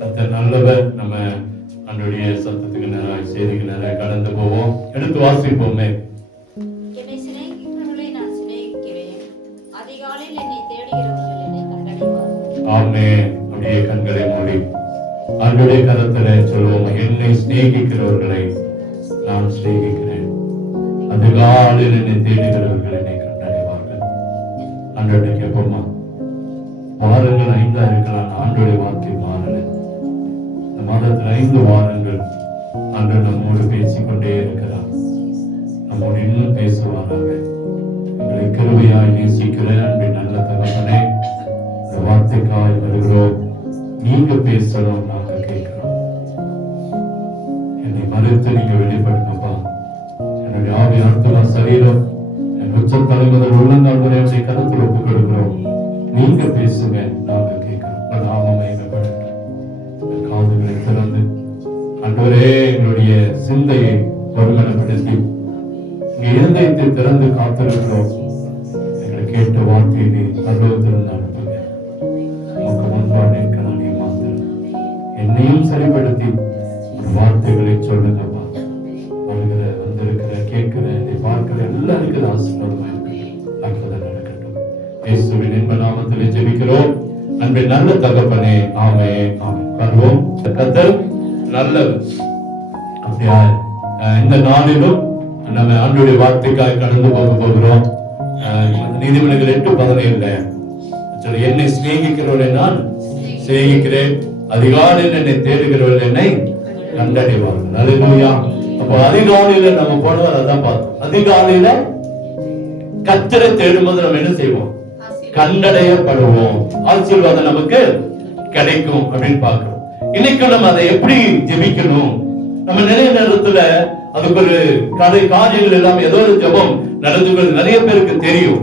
கர்த்தர் நல்லவர். நம்ம அன்றைய சத்தத்துக்கு நேராக செய்திக்கு நேராக கடந்து போவோம். எடுத்து வாசிப்போமே. என்னை சிநேகிக்கிறவர்களை நான் சிநேகிக்கிறேன். அதிகாலையில் என்னை தேடுகிறவர்கள் என்னை கண்டடைவார்கள். ஆமென். அப்படியே கண்களை மூடி அன்றைய கரத்திலே சொல்லுவோம். என்னை சிநேகிக்கிறவர்களை நான் சிநேகிக்கிறேன். அதிகாலையில் என்னை தேடுகிறவர்கள் என்னை கண்டடைவார்கள். அன்றைய கேட்போமா? வாரங்கள் 5 இருக்கலாம். ஆண்டோடைய வார்த்தை மாறல. இந்த மாதத்தில் 5 வாரங்கள் ஆண்டு நம்மோடு பேசிக்கொண்டே இருக்கிறார். நம்மோடு இன்னும் பேசுவாராக. எங்களை கிருபையாய் நேசிக்கிற அன்பின் நல்ல தகப்பனே, இந்த வார்த்தைக்காய் வருகிறோம். நீங்க பேசணும், நாங்க கேட்கிறோம். என்னை மறுத்து நீங்க வெளிப்படுங்கப்பா. என்னுடைய ஆவி ஆத்மா சரீரம் என் உச்சத்தலை முதல் உள்ளங்கால் வரை என்னை கருத்தில் ஒப்புக் கொடுக்கிறோம். நீங்க பேசுங்க, நாங்க கேட்கிறோம். நாமமே காதுகளை திறந்து அன்றைய எங்களுடைய சிந்தையை ஒருமனப்படுத்தி இங்க இருதயத்தை திறந்து காத்திருக்கிறோம். எங்களை கேட்ட வார்த்தையை பரலோகத்திலிருந்து அனுப்புங்க. உமக்கு முன்பாக நிற்க நான் ஏமாந்தேன். என்னையும் சரிப்படுத்தி ஒரு வார்த்தைகளை சொல்லுங்கப்பா. வருகிற வந்திருக்கிற கேட்கிற இதை பார்க்கிற எல்லாருக்கும் ஆசீர்வாதமா இருக்கு. அற்புதம் நடக்கட்டும். இயேசுவின் இன்ப நாமத்திலே ஜெபிக்கிறோம். அன்பின் நல்ல தகப்பனே, ஆமென். ஆமென். வருவோம். கர்த்தர் நல்லவர். அப்படியா இந்த நாளிலும் நம்ம ஆண்டவருடைய வார்த்தைக்காக கடந்து போகிறோம். நீதிமன்றங்கள் 8:17 என்னை சிநேகிக்கிறவர்களை நான் சிநேகிக்கிறேன். அதிகாலையில் என்னை தேடுகிறவர்கள் என்னை கண்டடைவார்கள். அல்லேலூயா. அப்போ அதிகாலையில நம்ம போனோம், அதான் பார்த்தோம். அதிகாலையில கர்த்தரை தேடும்போது நம்ம என்ன செய்வோம்? கண்டடையப்படுவோம். ஆசீர்வாதம் நமக்கு கிடைக்கும் அப்படின்னு பார்க்கிறோம். இன்னைக்கு நம்ம அதை எப்படி ஜெபிக்கணும்? நம்ம நிறைய நேரத்துல அதுக்கு ஒரு காரியங்கள் எல்லாம் ஏதோ ஒரு ஜெபம் நடந்து நிறைய பேருக்கு தெரியும்.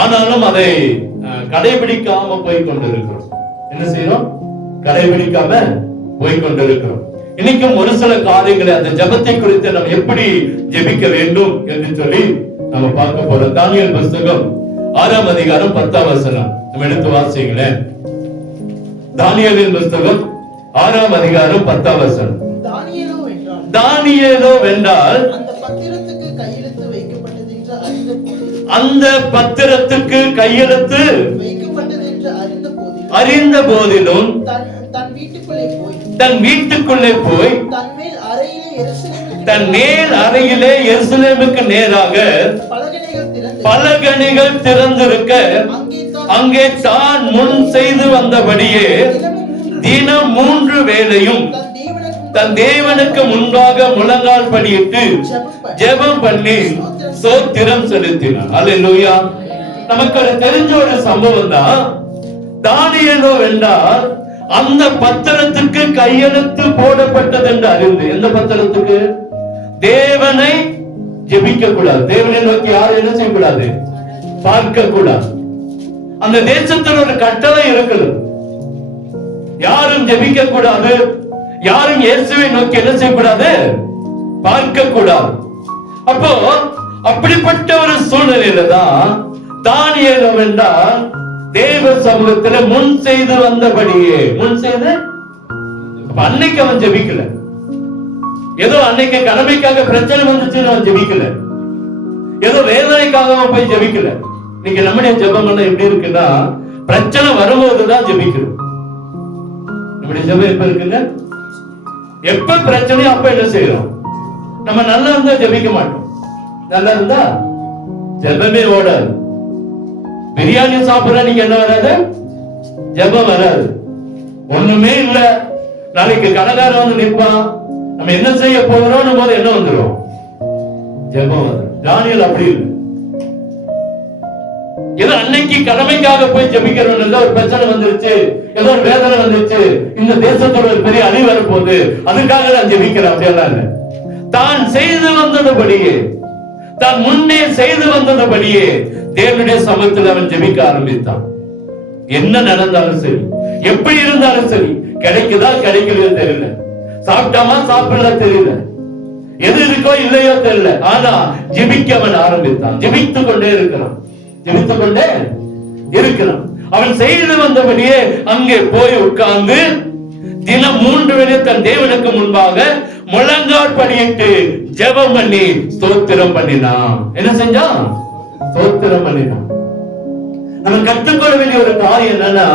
ஆனாலும் அதை கடைபிடிக்காம போய் கொண்டிருக்கிறோம். என்ன செய்யறோம்? கடைபிடிக்காம போய் கொண்டிருக்கிறோம். இன்னைக்கும் ஒரு சில காரியங்களை அந்த ஜெபத்தை குறித்து நம்ம எப்படி ஜெபிக்க வேண்டும் என்று சொல்லி நம்ம பார்க்க போறோம். தானியேல் புத்தகம் 6ஆம் அதிகாரம் 10ஆம் வசனம் நம்ம எடுத்து வாசிங்களேன். தானியேலின் புத்தகம் 6ஆம் அதிகாரம் 10ஆம் வசனம். தானியேலோ வென்றால் அந்த பத்திரத்துக்கு கையெழுத்து அறிந்த போதிலும் தன் வீட்டுக்குள்ளே போய் தன் மேல் அறையிலே எருசலேமுக்கு நேராக பலகணிகள் திறந்திருக்க அங்கே தான் முன் செய்து வந்தபடியே தினம் 3 வேளையும் தன் தேவனுக்கு முன்பாக முழங்கால் படியிட்டு ஜெபம் பண்ணி ஸ்தோத்திரம் செலுத்தினார். அல்லேலூயா. நமக்கு தெரிஞ்ச ஒரு சம்பவம் தான். தானியேலோ வென்றால் அந்த பத்திரத்துக்கு கையெழுத்து போடப்பட்டது என்று அறிந்து, எந்த பத்திரத்துக்கு? தேவனை ஜெபிக்க கூடாது, தேவனை நோக்கி யாரும் என்ன செய்யக்கூடாது? பார்க்க கூடாது. அந்த தேசத்தில் ஒரு கட்டளை இருக்கிறது. யாரும் ஜெபிக்க கூடாது, யாரும் இயேசுவை நோக்கி என்ன செய்யக்கூடாது? பார்க்க கூடாது. அப்போ அப்படிப்பட்ட ஒரு சூழ்நிலையில தான் தானியேலோ வென்றால் தேவ சமூகத்தில் முன் செய்து வந்தபடியே முன் செய்து. அன்னைக்கு அவன் ஜெபிக்கல. ஏதோ அன்னைக்கு கடமைக்காக பிரச்சனை வந்துச்சு அவன் ஜெபிக்கல. ஏதோ வேதனைக்காக அவன் போய் ஜெபிக்கல. நீங்க நம்முடைய ஜெபம் எல்லாம் எப்படி இருக்குன்னா, பிரச்சனை வரும்போதுதான் ஜெபிக்கிறோம். நம்முடைய ஜெபம் எப்ப இருக்குங்க? எப்ப பிரச்சனையோ அப்ப என்ன செய்யறோம்? நம்ம நல்லா இருந்தா ஜெபிக்க மாட்டோம். நல்லா இருந்தா ஜெபமே ஓடாது. பிரியாணி சாப்பிடுற நீங்க என்ன வராது? ஜெபம் வராது. ஒண்ணுமே இல்ல, நாளைக்கு கடைக்காரன் வந்து நிற்பான், நம்ம என்ன செய்ய போகிறோம் போது என்ன வந்துடும்? ஜெபம் வரும். தானியேல் அப்படி இல்லை. ஏதோ அன்னைக்கு கடமைக்காக போய் ஜெபிக்கிறோம். ஏதோ ஒரு பிரச்சனை வந்துருச்சு, ஏதோ ஒரு வேதனை வந்துருச்சு, இந்த தேசத்தோட ஒரு பெரிய அழி வரப்போகுது, அதுக்காக நான் ஜெபிக்கிறேன் அப்படியெல்லாம் இல்லை. தான் செய்து வந்ததுபடியே, தான் முன்னே செய்து வந்ததுபடியே தேவனுடைய சமூகத்தில் அவன் ஜெபிக்க ஆரம்பித்தான். என்ன நடந்தாலும் சரி, எப்படி இருந்தாலும் சரி, கிடைக்குதா கிடைக்கலையோ தெரியல, சாப்பிட்டாமா சாப்பிடல தெரியல, எது இருக்கோ இல்லையோ தெரியல, ஆனா ஜெபிக்க அவன் ஆரம்பித்தான். ஜெபித்துக் கொண்டே இருக்கிறான், ஜெபித்துக் கொண்டே இருக்கிறான். அவன் செய்து வந்தபடியே அங்கே போய் உட்கார்ந்து தினம் 3 வேளை தன் தேவனுக்கு முன்பாக முழங்கால் படியிட்டு ஜெபம் பண்ணி ஸ்தோத்திரம் பண்ணினான். என்ன செஞ்சான்? ஸ்தோத்திரம் பண்ணினான். நம்ம கற்றுக்கொள்ள வேண்டிய ஒரு காரியம் என்னன்னா,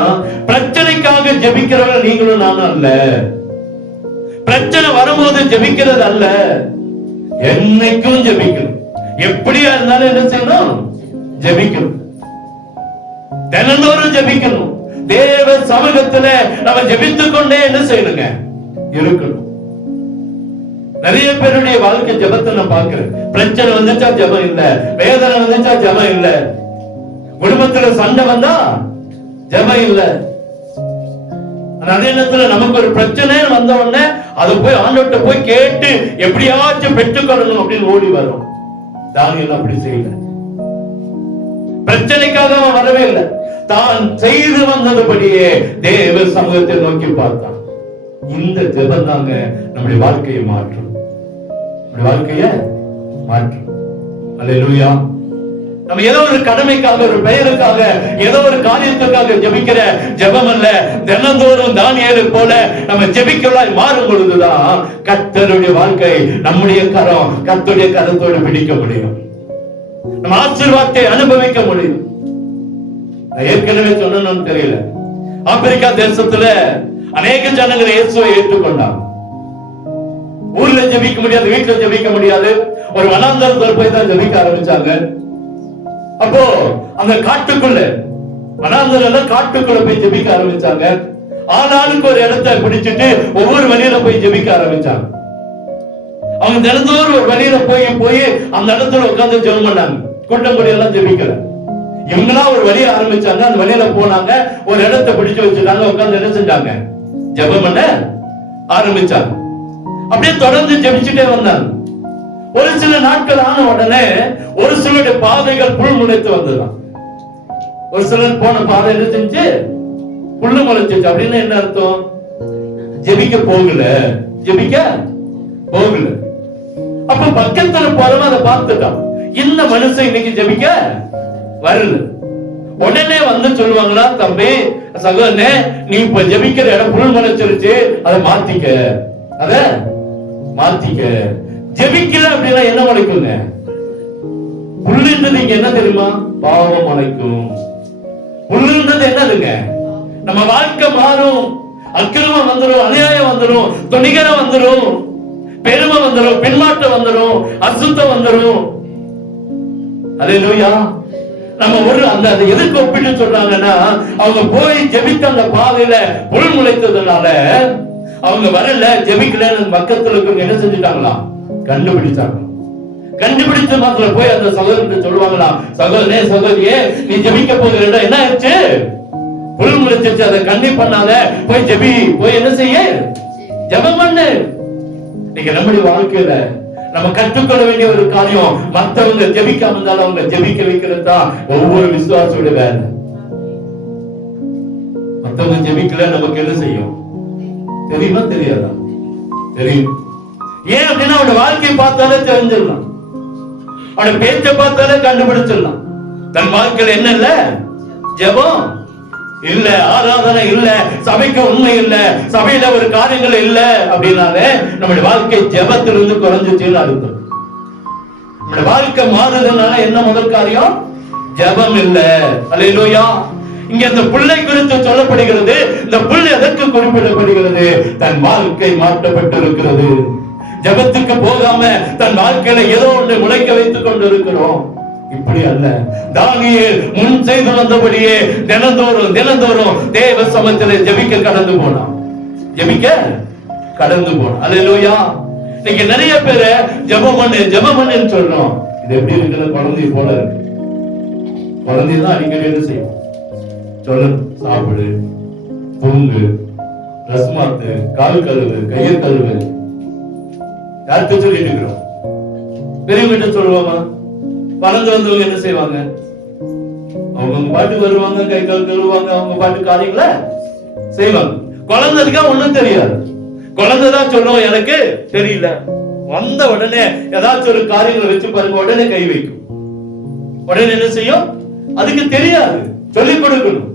பிரச்சனைக்காக ஜெபிக்கிறவங்க நீங்களும் நானும் அல்ல. பிரச்சனை வரும்போது ஜெபிக்கிறது அல்ல, என்னைக்கும் ஜெபிக்கணும். எப்படியா இருந்தாலும் என்ன செய்யணும்? ஜெபிக்கணும். தினந்தோறும் ஜெபிக்கணும். தேவ சமூகத்துல நம்ம ஜெபித்துக் கொண்டே என்ன செய்யணுங்க? இருக்கணும். நிறைய பேருடைய வாழ்க்கை ஜெபத்தை நான் பார்க்கிறேன். பிரச்சனை வந்துச்சா ஜெபம் இல்ல, வேதனை வந்துச்சா ஜெபம் இல்ல, குடும்பத்துல சண்டை வந்தா ஜெபம் இல்ல. அதே நேரத்துல நமக்கு ஒரு பிரச்சனை வந்த உடனே அதை போய் ஆண்டவர்கிட்ட போய் கேட்டு எப்படியாச்சும் பெற்றுக்கொள்ளணும் அப்படின்னு ஓடி வரும். தானியேல் அப்படி செய்யல. பிரச்சனைக்காக அவன் வரவே இல்லை, தான் செய்து வந்ததுபடியே தேவ சமூகத்தை நோக்கி பார்த்தான். இந்த ஜெபம் தாங்க நம்முடைய வாழ்க்கையை மாற்றும். நம்முடைய வாழ்க்கையை மாற்றும். அல்லேலூயா. நம்ம ஏதோ ஒரு கடமைக்காக, ஒரு பெயருக்காக, ஏதோ ஒரு காரியத்துக்காக ஜெபிக்கிற ஜெபம் அல்ல. தினந்தோறும் தானியேலை போல நம்ம ஜெபிக்கலாய் மாறும் பொழுதுதான் கர்த்தருடைய வாழ்க்கை, நம்முடைய கரம் கர்த்தருடைய கரத்தோடு பிடிக்க முடியும். நம்ம ஆசீர்வாதத்தை அனுபவிக்க முடியும். ஏற்கனவே சொன்னோம்னு தெரியல, ஆப்பிரிக்கா தேசத்துல அநேக ஜனங்கள் இயேசுவை ஏற்றுக்கொண்டாங்க. ஊர்ல ஜெபிக்க முடியாது, வீட்டுல ஜெபிக்க முடியாது, ஒரு வனாந்தரத்துல போய் தான் ஜெபிக்க ஆரம்பிச்சாங்க. அப்போ அந்த காட்டுக்குள்ள, வனாந்தரத்துல காட்டுக்குள்ள போய் ஜெபிக்க ஆரம்பிச்சாங்க. ஆளாளுக்கு ஒரு இடத்தை பிடிச்சிட்டு ஒவ்வொரு வழியில போய் ஜெபிக்க ஆரம்பிச்சாங்க. அவங்க தினந்தோறும் ஒரு வழியில போய் அந்த இடத்துல உட்கார்ந்து ஜெபம் பண்ணாங்க. கூட்டம் கூடி எல்லாம் ஜெபிக்கல, இவங்களா ஒரு வழியை ஆரம்பிச்சாங்க. அந்த வழியில போனாங்க, ஒரு இடத்தை பிடிச்சு வச்சுட்டாங்க, உட்கார்ந்து என்ன செஞ்சாங்க? ஜெபம் பண்ண ஆரம்பிச்சாங்க. அப்படியே தொடர்ந்து ஜெபிச்சுட்டே வந்தாங்க. ஒரு சில நாட்கள் ஆன உடனே ஒரு சிலருடைய பாதைகள் புல் முளைத்து வந்ததுதான். ஒரு சிலர் போன பாதை என்ன செஞ்சு? புல்லு முளைச்சிச்சு. அப்படின்னு என்ன அர்த்தம்? ஜெபிக்க போகல, ஜெபிக்க போகல. அப்ப பக்கத்துல போறவன் அதை பார்த்துட்டான், இந்த மனுஷன் இன்னைக்கு ஜெபிக்க வரல. உடனே வந்து சொல்லுவாங்களா, தம்பி சகோதரனே, நீ இப்ப ஜெபிக்கிற இடம் புல் முளைச்சிருச்சு, அதை மாத்திக்க, அத மாத்திக்க. ஜெபிக்கல அப்படின்னா என்ன முளைக்குங்க? புல்லுன்றது இங்க என்ன தெரியுமா? பாவம் முளைக்கும். புல்லுன்றது என்னதுங்க? நம்ம வாழ்க்கை மாறும், அக்கிரமம் வந்துடும், அநியாயம் வந்துடும், துணிகரம் வந்துடும், பெருமை வந்துடும், பின்மாற்றம் வந்துடும், அசுத்தம் வந்துடும். அல்லேலூயா. நம்ம ஒரு அந்த எதுக்கு ஒப்பிட்டு சொல்றாங்கன்னா, அவங்க போய் ஜெபித்த அந்த பாதையில புல் முளைத்ததுனால அவங்க வரல, ஜெபிக்கல. பக்கத்துல இருக்கவங்க என்ன செஞ்சுட்டாங்களா? கண்டுபிடிச்சாங்க. கண்டுபிடிச்ச மாத்திரம் போய் அந்த சகோதரன் சொல்லுவாங்களா, சகோதரனே சகோதரியே, நீ ஜெபிக்க போகிற இடம் என்ன ஆயிடுச்சு? புல் முளைச்சிருச்சு, அதை கண்ணி பண்ணாத, போய் ஜெபி, போய் என்ன செய்ய? ஜெபம் பண்ணு. நீங்க நம்முடைய வாழ்க்கையில நம்ம கற்றுக்கொள்ள வேண்டிய ஒரு காரியம், மற்றவங்க ஜெபிக்காம இருந்தாலும் அவங்க ஜெபிக்க வைக்கிறது தான் ஒவ்வொரு விசுவாசியோட வேலை. மற்றவங்க ஜெபிக்கல நமக்கு என்ன செய்யும் தெரியுமா? தெரியாதா? தெரியும். ஏன் அப்படின்னா அவனோட வாழ்க்கையை பார்த்தாலே தெரிஞ்சிடலாம், அவனோட பேச்சை பார்த்தாலே கண்டுபிடிச்சிடலாம். தன் வாழ்க்கையில என்ன இல்ல? ஜெபம் இல்ல, ஆராதனை இல்ல, சபைக்கு உண்மை இல்ல, சபையில ஒரு காரியங்கள் இல்ல அப்படின்னாலே நம்முடைய வாழ்க்கை ஜெபத்திலிருந்து குறைஞ்சிச்சுன்னு அர்த்தம். நம்முடைய வாழ்க்கை மாறுதுனால என்ன முதல் காரியம்? ஜெபம் இல்ல. அல்லேலூயா. இங்க இந்த புல்லை குறித்து சொல்லப்படுகிறது. இந்த புல் எதற்கு குறிப்பிடப்படுகிறது? தன் வாழ்க்கை மாற்றப்பட்டிருக்கிறது. ஜெபத்துக்கு போகாம தன் வாழ்க்கையில ஏதோ ஒன்று முளைக்க வைத்துக் கொண்டிருக்கிறோம். இப்படி அல்ல. தானியேல் முன் செய்து வந்தபடியே தினந்தோறும் தேவ சமூகத்திலே ஜெபிக்க கடந்து போனான். ஜெபிக்க கடந்து போனான். அல்லேலூயா. இன்னைக்கு நிறைய பேரை ஜெபம் பண்ணுன்னு சொல்றோம். இது எப்படி இருக்குது? குழந்தை போல இருக்கு. குழந்தைதான் அடிக்கடி என்ன செய்யும்? சொல்லு, சாப்பிடு, தூங்கு, ட்ரெஸ் மாத்து, கால் கழுவு, கையை கழுவு. யார்கிட்ட சொல்லிட்டு இருக்கிறோம்? பெரியவங்கிட்ட சொல்லுவாமா? வளர்ந்து வந்தவங்க என்ன செய்வாங்க? அவங்க பாட்டுக்கு வருவாங்க, கை கால் கழுவுவாங்க, அவங்க பாட்டு காரியங்கள செய்வாங்க. குழந்தைக்கா ஒண்ணும் தெரியாது. குழந்தைதான் சொல்லுவோம், எனக்கு தெரியல. வந்த உடனே ஏதாச்சும் ஒரு காரியங்களை வச்சு பாருங்க, உடனே கை வைக்கும். உடனே என்ன செய்யும்? அதுக்கு தெரியாது, சொல்லிக் கொடுக்கணும்.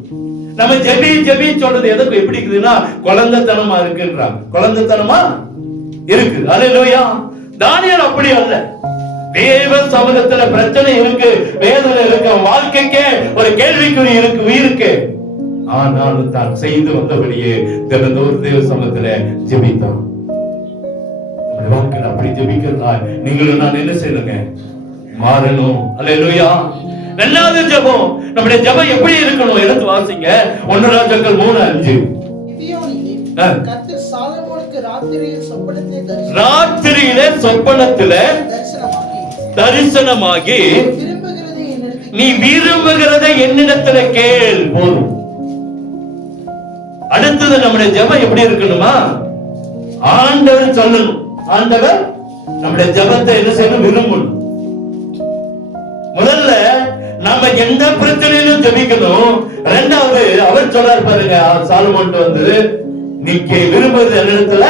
நம்ம ஜெபி ஜெபி சொல்றது எதுக்கு எப்படி இருக்குதுன்னா குழந்தைத்தனமா இருக்குன்றாங்க. குழந்தைத்தனமா இருக்கு. அல்லேலூயா. தானியேல் அப்படி அல்ல. தேவ சமூகத்துல பிரச்சனை இருக்கு, வேதனை இருக்கு, வாழ்க்கைக்கே ஒரு கேள்விக்குறி இருக்கு, உயிருக்கு. ஆனாலும் தான் செய்து வந்தபடியே தினந்தோறும் தேவ சமூகத்துல ஜெபித்தான். வாழ்க்கையில அப்படி ஜெபிக்கிறதா நீங்களும் நான் என்ன செய்யணுங்க? மாறணும். அல்லேலூயா. ரெண்டாவது ஜெபம், நம்முடைய ஜெபம் எப்படி இருக்கணும்? எடுத்து வாசிங்க 1 ராஜாக்கள் 3:5. கர்த்தர் சாலமோனுக்கு ராத்திரியிலே சொப்பனத்திலே தரிசனமாகி நீ விரும்புகிறதை என்னிடத்துல கேள் போதும். அடுத்தது நம்முடைய ஜெபம் எப்படி இருக்கணுமா? ஆண்டவர் சொல்லணும். ஆண்டவர் நம்முடைய ஜெபத்தை என்ன செய்யணும்? விரும்பணும். முதல்ல நாம எந்த பிரச்சனையிலும் ஜெபிக்கணும். இரண்டாவது அவர் சொல்றார் பாருங்க, சாலமோன் வந்து நீ விரும்புறது என்னிடத்துல.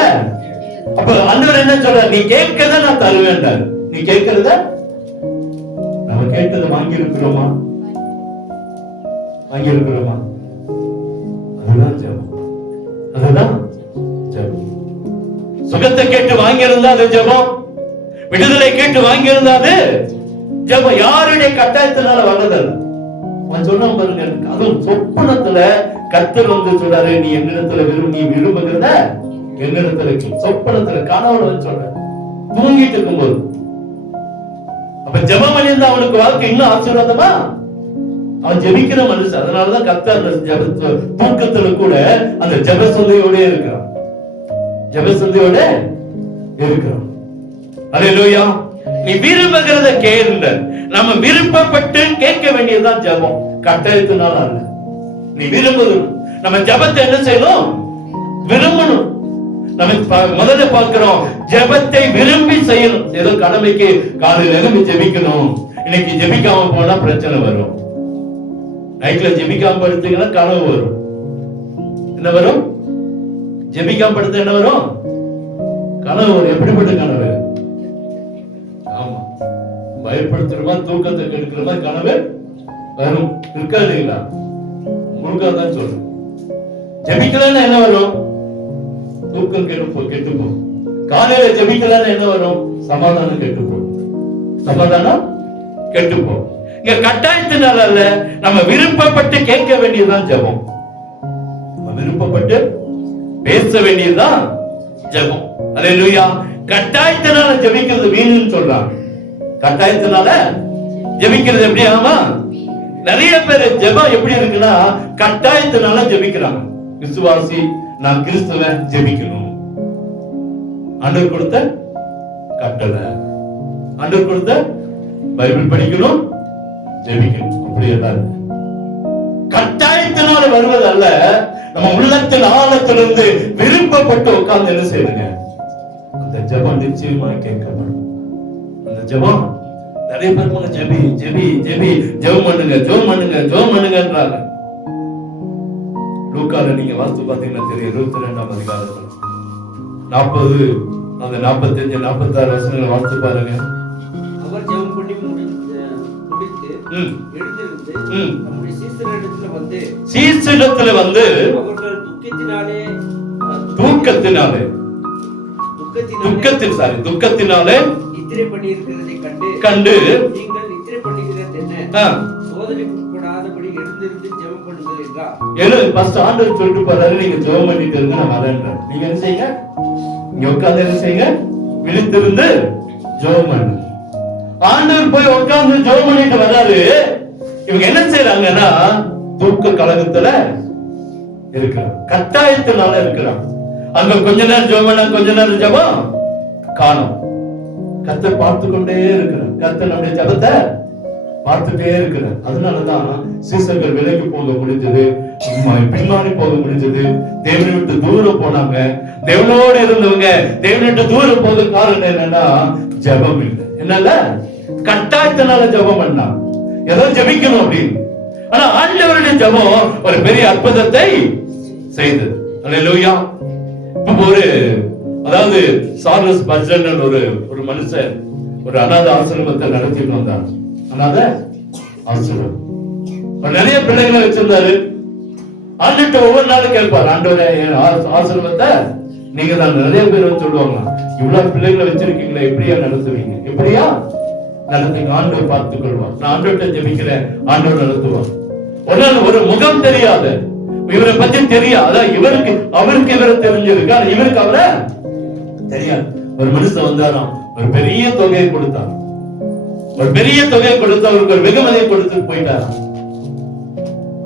அப்ப ஆண்டவர் என்ன சொல்றார்? நீ கேட்கறத நான் தருவேன். நீ கேட்கறத நம்ம கேட்டதை வாங்கி இருக்கிறோமா? வாங்கி இருக்கிறோமா? அதுதான் ஜெபம். அதுதான் ஜெபம். சுகத்தை கேட்டு வாங்கி இருந்தா அது ஜெபம். விடுதலை கேட்டு வாங்கி இருந்தா அது ஜெபம். யாருடைய கட்டாயத்தினால வர்றதல்ல. அவன் சொன்ன பாருங்க, அதுவும் சொப்பனத்துல கர்த்தர் வந்து சொல்றாரு, நீ என்னிடத்துல நீ விரும்புகிறத என்னிடத்துல சொப்பனத்துல கனவுல வந்து சொல்ற, தூங்கிட்டு இருக்கும்போது. அப்ப ஜெபம் பண்ணியிருந்தா அவனுக்கு வாழ்க்கை இன்னும் ஆசீர்வாதமா. அவன் ஜெபிக்கிற மனுஷன். அதனாலதான் கர்த்தர் அந்த ஜெப தூக்கத்துல கூட அந்த ஜெப சொந்தையோட இருக்கிறான். ஜெப சொந்தையோட இருக்கிறான். அல்லேலூயா. நீ விரும்புகிறத கேளுங்க. நம்ம விருப்பப்பட்டு கேட்க வேண்டியதுதான் ஜெபம், கட்டாயத்தினால அல்ல. நீ விரும்புகிறோம். நம்ம ஜெபத்தை என்ன செய்யணும்? விரும்பணும். நம்ம முதல்ல பார்க்கிறோம், ஜெபத்தை விரும்பி செய்யணும். ஏதோ கடமைக்கு காலையில எழும்பி ஜெபிக்கணும். இன்னைக்கு ஜெபிக்காம போனா பிரச்சனை வரும். நைட்ல ஜெபிக்காம படுத்தீங்கன்னா கனவு வரும். என்ன வரும்? ஜெபிக்காம படுத்த என்ன வரும்? கனவு வரும். எப்படிப்பட்ட கனவு? ஆமா, பயப்படுத்துறமா, தூக்கத்தை கெடுக்கிற மாதிரி கனவு வரும். இருக்கா இல்லைங்களா? முழுக்காதான் சொல்றேன். ஜெபிக்கலன்னா என்ன வரும்? தூக்கம் கெட்டுப்போம். காலையில ஜெபிக்கலன்னா என்ன வரும்? சமாதானம் கெட்டுப்போம். சமாதானம் கெட்டுப்போம். இங்க கட்டாயத்தினால அல்ல, நம்ம விருப்பப்பட்டு கேட்க வேண்டியதுதான் ஜெபம். விருப்பப்பட்டு பேச வேண்டியதுதான் ஜெபம். அல்லேலூயா. கட்டாயத்தினால ஜெபிக்கிறது வீணுன்னு சொல்றாங்க. கட்டாயத்தினால ஜெபிக்கிறது எப்படி ஆமா? நிறைய பேர் ஜெபம் எப்படி இருக்குன்னா கட்டாயத்தினால ஜெபிக்கிறாங்க. விசுவாசி, நான் கிறிஸ்தவன், ஜெபிக்கணும். ஆண்டவர் கொடுத்த கட்டளை, ஆண்டவர் கொடுத்த பைபிள் படிக்கணும், ஜெபிக்கணும். அப்படி எல்லாம் கட்டாயத்தினால வருவது அல்ல. நம்ம உள்ளத்தின் ஆழத்திலிருந்து விருப்பப்பட்டு உட்கார்ந்து என்ன செய்யுங்க, அந்த ஜெபம் நிச்சயமா கேட்கப்படும். அந்த ஜெபம் நிறைய பேர் ஜெபி ஜெபி ஜெபி ஜெபம் பண்ணுங்க, ஜெபம் பண்ணுங்க, ஜெபம் பண்ணுங்கன்றாங்க. லூக்கால நீங்க வாஸ்து பாத்தீங்கன்னா தெரியும். 22ஆம் அதிகாரத்துல 40 அந்த 45 46 வசனங்களை வாஸ்து பாருங்க. அவர் ஜெபம் பண்ணி முடித்து எழுந்திருந்து நம்முடைய சீசரிடத்துல வந்து அவர்கள் துக்கத்தினாலே நித்திரை பண்ணி இருக்கிறதை கண்டு நீங்கள் நித்திரை பண்ணுகிறது என்ன, சோதனைக்குட்படாதபடி எழுந்திருந்து ஜெபம் பண்ணுங்கள் என்றார். ஃபர்ஸ்ட் ஆண்டவர் சொல்லிட்டு போறாரு, நீங்க ஜெபம் பண்ணிட்டு இருங்க, நான் வரேன்றார். நீங்க என்ன செய்யுங்க? இங்க உட்கார்ந்து என்ன செய்யுங்க? விழித்திருந்து ஜெபம் பண்ணுங்க. ஆண்டவர் போய் உட்கார்ந்து ஜெபம் பண்ணிட்டு வராரு. இவங்க என்ன செய்யறாங்கன்னா தூக்க கலகத்துல இருக்கிறாங்க, கட்டாயத்தினால இருக்கிறாங்க. அங்க கொஞ்ச நேரம் ஜெபம் பண்ணா கொஞ்ச நேரம் ஜெபம் காணும். கர்த்தர் பார்த்து கொண்டே இருக்கிறார். கர்த்தர் நம்முடைய ஜெபத்தை பார்த்துட்டே இருக்கிறார். அதனாலதான் சீசர்கள் விலகி போக முடிஞ்சது, பின்மாறி போக முடிஞ்சது, தேவனை விட்டு தூரம் போனாங்க. தேவனோடு இருந்தவங்க தேவனை விட்டு தூரம் போக காரணம் என்னன்னா ஜெபம் இல்லை. என்னல்ல, கட்டாயத்தினால ஜெபம் பண்ணா ஏதோ ஜெபிக்கணும் அப்படின்னு. ஆனா ஆண்டவருடைய ஜெபம் ஒரு பெரிய அற்புதத்தை செய்தது. அல்லேலூயா. இப்போ அதாவது சார்லஸ் பர்ஜன் ஒரு மனுஷன் ஒரு அநாத ஆசிரமத்தை நடத்திட்டு வந்தார். அநாத ஆசிரமம் நிறைய பிள்ளைகளை வச்சிருந்தாரு. ஆண்டுட்டு ஒவ்வொரு நாளும் கேட்பார், ஆண்டவரே என் ஆசீர்வாதத்தை நீங்க தான். நிறைய பேர் சொல்லுவாங்க, இவ்வளவு பிள்ளைகளை வச்சிருக்கீங்களா, எப்படியா நடத்துவீங்க, எப்படியா நடத்துங்க, ஆண்டவர் பார்த்துக் கொள்வார். நான் ஆண்டவர்கிட்ட ஜெபிக்கிறேன், ஆண்டவர் நடத்துவார். ஒரு நாள் ஒரு முகம் தெரியாத, இவரை பத்தி தெரியாது, இவருக்கு அவருக்கு இவரை தெரிஞ்சிருக்கு, ஆனா இவருக்கு அவரை தெரியாது. ஒரு மனுஷன் வந்தாராம், ஒரு பெரிய தொகையை கொடுத்தார், ஒரு பெரிய தொகையை கொடுத்து அவருக்கு ஒரு வெகுமதியை கொடுத்து போயிட்டாராம்.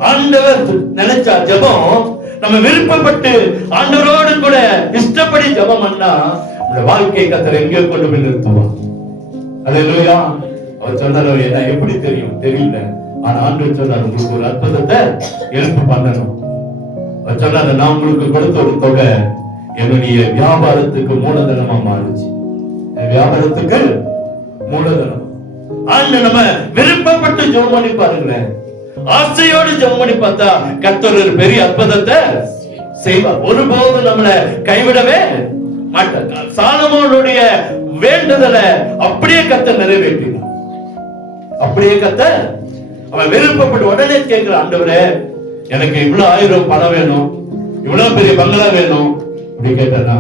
ஆண்டவர் நினைச்சா ஜெபம் நம்ம விருப்பப்பட்டு ஆண்டவரோடு கூட இஷ்டப்படி ஜெபம் பண்ணா இந்த வாழ்க்கை கர்த்தர் எங்கே கொண்டு போய் நிறுத்துவார். அல்லேலூயா. அவர் சொன்னார், என்ன எப்படி தெரியும், தெரியல, ஆனா ஆண்டவர் சொன்னார், உங்களுக்கு ஒரு அற்புதத்தை எழுப்பு பண்ணணும். அவர் சொன்னார், நான் உங்களுக்கு கொடுத்த ஒரு தொகை என்னுடைய வியாபாரத்துக்கு மூலதனமா மாறுச்சு. வியாபாரத்துக்கு மூலதனம். ஆண்டு நம்ம விருப்பப்பட்டு ஜெபம் பண்ணி பாருங்களேன், ஆசையோடு ஜெபம் பண்ணி பார்த்தா கர்த்தர் ஒரு பெரிய அற்புதத்தை செய்வார். ஒருபோதும் நம்மளை கைவிடவே மாட்டார். சாலமோனுடைய வேண்டுதலை அப்படியே கர்த்தர் நிறைவேற்றினார். அப்படியே கர்த்தர் அவன் விருப்பப்பட்டு உடனே கேட்கிற, ஆண்டவரே எனக்கு இவ்வளவு 1000 பணம் வேணும், இவ்வளவு பெரிய பங்களா வேணும் அப்படி கேட்டா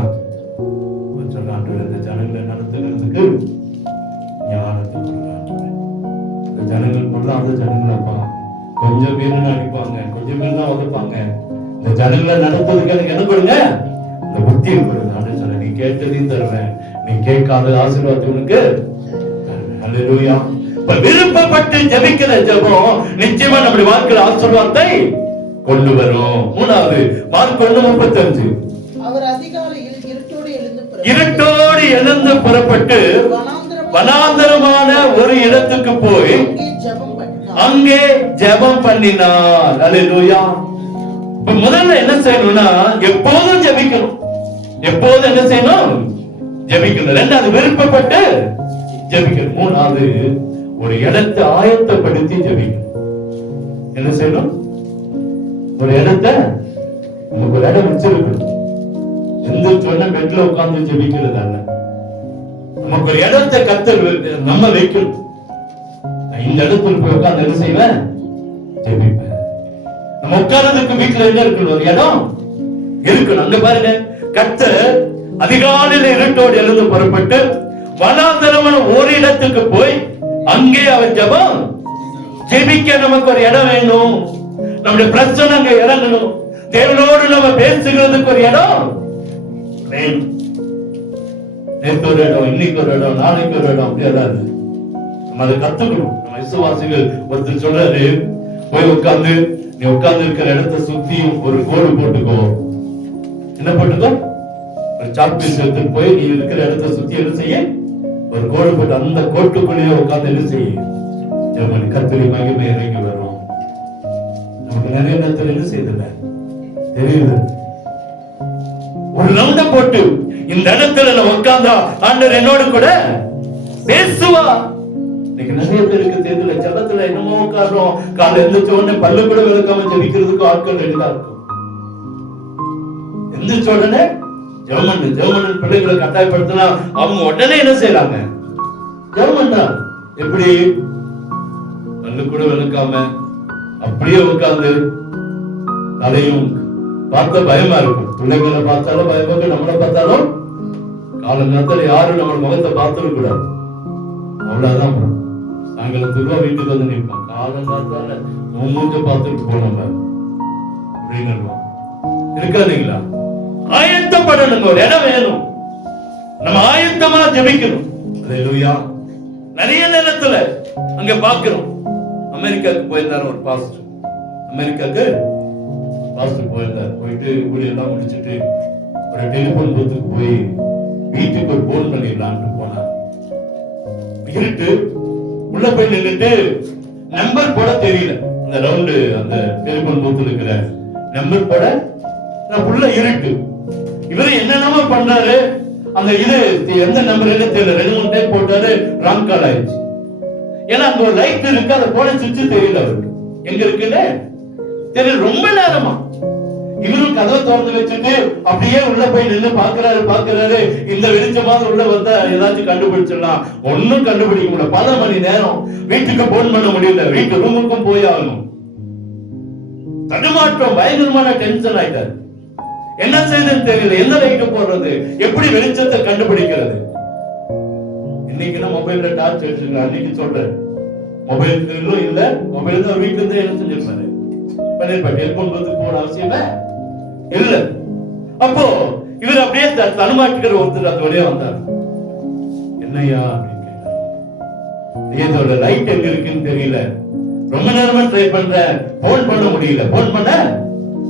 சொல்ற, ஆண்டவரே இந்த ஜனங்களை நடத்துகிறதுக்கு ஞானத்தை கொடுங்க. இந்த ஜனங்கள் பொருளாத ஜனங்களப்பா, கொஞ்சம் பேர் அடிப்பாங்க, கொஞ்சம் பேர் தான் உதப்பாங்க, இந்த ஜனங்களை நடத்துறதுக்கு எனக்கு என்ன கொடுங்க, இந்த புத்தியை கொடுங்க. அப்படின்னு சொன்ன, நீ கேட்டதையும் தருவேன், நீ கேட்காத ஆசீர்வாதத்தை உனக்கு தருவேன். அல்லேலூயா. இப்ப விருப்பப்பட்டு ஜெபிக்கிற ஜெபம் நிச்சயமா நம்முடைய வாழ்க்கையில் ஆசீர்வாதத்தை கொண்டு வரும். மூணாவது, மார்க் 1:35, அவர் அதிகாலையில் இருட்டோடு எழுந்து புறப்பட்டு வனாந்தரமான ஒரு இடத்துக்கு போய் அங்கே ஜெபம் பண்ணினார். அல்லேலூயா. இப்ப முதல்ல என்ன செய்யணும்னா, எப்போதும் ஜெபிக்கணும். எப்போதும் என்ன செய்யணும், ஜெபிக்கணும். ரெண்டாவது, விருப்பப்பட்டு ஜெபிக்கணும். மூணாவது, ஒரு இடத்தை ஆயத்தப்படுத்தி ஜெபிக்கணும். என்ன செய்யணும், ஒரு இடத்தை நமக்கு ஒரு இடம் வச்சிருக்கணும். எந்த சொன்ன பெட்ல உட்கார்ந்து ஜெபிக்கிறது அல்ல, நமக்கு ஒரு இடத்தை கர்த்தர் நம்ம வைக்கணும். இந்த இடத்துல போய் உட்கார்ந்து என்ன செய்வேன், ஜெபிப்பேன். நம்ம உட்கார்றதுக்கு வீட்டுல என்ன இருக்கணும், ஒரு இடம் இருக்கணும். அங்க பாருங்க, கர்த்தர் அதிகாலையில இருட்டோடு எழுந்து புறப்பட்டு வனாந்தரமான ஒரு இடத்துக்கு போய் அங்கே அவர் ஜெபம் ஜெபிக்க. நமக்கு ஒரு இடம் வேணும், நம்முடைய பிரச்சனை அங்க இறங்கணும், தேவனோடு நம்ம பேசுகிறதுக்கு ஒரு இடம் வேணும். நேற்று ஒரு இடம், இன்னைக்கு ஒரு இடம், நாளைக்கு ஒரு இடம், அப்படி அதாவது நம்ம அதை கத்துக்கணும். நம்ம விசுவாசிகள் ஒருத்தர் சொல்றாரு, போய் உட்கார்ந்து, நீ உட்கார்ந்து இருக்கிற இடத்தை சுத்தியும் ஒரு கோடு போட்டுக்கோ. என்ன போட்டுக்கோ, ஒரு சாக்பீஸ் எடுத்துட்டு போய் நீ இருக்கிற இடத்தை சுத்தி என்ன செய்ய, ஒரு கோடு போட்டு அந்த கோட்டுக்குள்ளேயே உட்கார்ந்து என்ன செய்ய, ஜெபம். கர்த்தருடைய மகிமை இறங்கி வரும். நமக்கு நிறைய நேரத்தில் என்ன செய்யல தெரியுது. ஒரு ரவுண்ட போட்டு இந்த இடத்துல நான் உட்கார்ந்தா ஆண்டவர் என்னோடு கூட பேசுவா. இன்னைக்கு நிறைய பேருக்கு தெரியல, ஜபத்துல என்னமோ காரணம், காலைல எந்திரிச்ச உடனே பல்லு கூட விளக்காம ஜெபிக்கிறதுக்கு ஆட்கள் ரெடியா இருக்கும். எந்திரிச்ச உடனே ஜெபம் பிள்ளைகளை கட்டாயப்படுத்தினா அவங்க உடனே என்ன செய்யறாங்க, ஜெபம். எப்படி பல்லு கூட விளக்காம அப்படியே உட்கார்ந்து அதையும் பார்த்த பயமா இருக்கும். பிள்ளைங்களை பார்த்தாலும் பயமா இருக்கு, நம்மளை பார்த்தாலும். காலங்காலத்துல யாரும் நம்ம முகத்தை பார்த்துட கூடாது. அவ்வளவுதான். சாயங்காலத்துக்கு வீட்டுக்கு வந்து நிற்போம், காலங்காலத்தால மூஞ்ச பார்த்துட்டு போனோம் அப்படின்னு இருக்காதுங்களா. ஆயத்தப்படணும், ஒரு இடம் வேணும், நம்ம ஆயத்தமா ஜெபிக்கணும். அல்லேலூயா. நிறைய நேரத்துல அங்க பாக்குறோம். அமெரிக்காவுக்கு போயிருந்தாரு ஒரு பாஸ்டர், அமெரிக்காவுக்கு பாஸ்டர் போயிருந்தார். போயிட்டு ஊழியெல்லாம் முடிச்சுட்டு ஒரு டெலிபோன் பூத்துக்கு போய் வீட்டுக்கு ஒரு போன் பண்ணிடலான்னு போனார். இருட்டு, உள்ள போய் நின்றுட்டு நம்பர் போட தெரியல. அந்த ரவுண்டு அந்த டெலிபோன் பூத்துல இருக்கிற நம்பர் போட உள்ள இருட்டு. இவரு என்னென்னமோ பண்றாரு, அந்த இது எந்த நம்பர் என்ன தெரியல. 2-3 டைம் போட்டாரு, ராங் கால் ஆயிடுச்சு. ஏன்னா அங்க ஒரு லைட் இருக்கு, அதை போட சுவிட்ச் தெரியல அவருக்கு எங்க இருக்குன்னு தெரியல. ரொம்ப நேரமா இவரும் கதவை திறந்து வச்சுட்டு அப்படியே உள்ள போய் நின்று பாக்குறாரு. இந்த வெளிச்சமாக உள்ள வந்தா ஏதாச்சும் கண்டுபிடிச்சிடலாம், ஒன்னும் கண்டுபிடிக்க முடியல. பல மணி நேரம் வீட்டுக்கு போன் பண்ண முடியல, வீட்டு ரூமுக்கும் போய் ஆகணும். தடுமாற்றம், பயங்கரமான டென்ஷன் ஆயிட்டாரு. என்ன செய்யுதுன்னு தெரியல, எந்த லைட் போடுறது, எப்படி வெளிச்சத்தை கண்டுபிடிக்கிறது. இன்னைக்கு மொபைல்ல டார்ச் எடுத்துக்கலாம். அன்னைக்கு சொல்றேன், மொபைல் இல்ல, மொபைல் தான் வீட்டுல இருந்து என்ன செஞ்சிருப்பாரு, டெலிபோன் போன அவசியமே இல்ல. அப்போ இவர் அப்படியே தடுமாற்றுகிற ஒருத்தர் அந்த வழியா வந்தார். என்னையா அப்படின்னு கேட்டார். இதோட லைட் எங்க இருக்குன்னு தெரியல, ரொம்ப நேரமா ட்ரை பண்றேன், போன் பண்ண முடியல. போன் பண்ண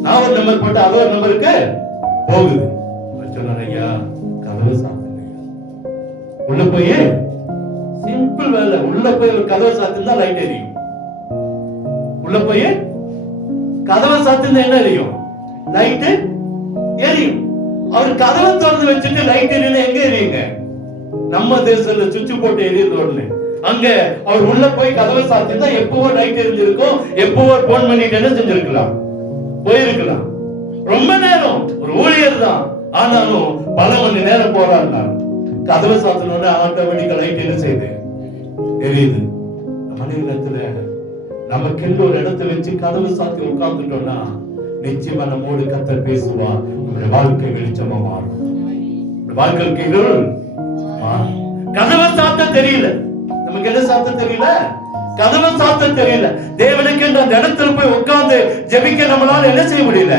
நான் ஒரு நம்பர் போட்டு அது ஒரு நம்பருக்கு போகுது. சொன்னார், ஐயா கதவை சாத்துங்க. உள்ள போய் சிம்பிள் வேலை, உள்ள போய் ஒரு கதவை சாத்திருந்தா லைட் எரியும். உள்ள போய் கதவை சாத்திருந்தா என்ன எரியும்? லைட் எரியும். அவர் கதவை திறந்து வச்சுட்டு லைட் எரியும். எங்க எரியுங்க? நம்ம தேசத்துல சுவிட்ச் போட்டு எரியுது உடனே. அங்க அவர் உள்ள போய் கதவை சாத்திருந்தா எப்பவோ லைட் எரிஞ்சிருக்கும், எப்பவோ போன் பண்ணிட்டு என்ன செஞ்சிருக்கலாம், போயிருக்கலாம். ரொம்ப நேரம் ஒரு ஊழியர் தான், ஆனாலும் பல மணி நேரம் போராடினார். கதவை சாத்தினோட ஆட்டோமேட்டிக்கா லைட் என்ன செய்யுது, எரியுது. மனிதத்துல நமக்கு ஒரு இடத்தை வச்சு கதவை சாத்தி உட்கார்ந்துட்டோம்னா நிச்சயமா நம்மோடு கர்த்தர் பேசுவா. நம்முடைய வாழ்க்கை வெளிச்சமா மாறும். வாழ்க்கைக்கு கதவை சாத்த தெரியல, நமக்கு என்ன சாத்த தெரியல, கதவை சாத்த தெரியல. தேவனுக்கு அந்த இடத்துல போய் உட்கார்ந்து ஜெபிக்க நம்மளால என்ன செய்ய முடியல.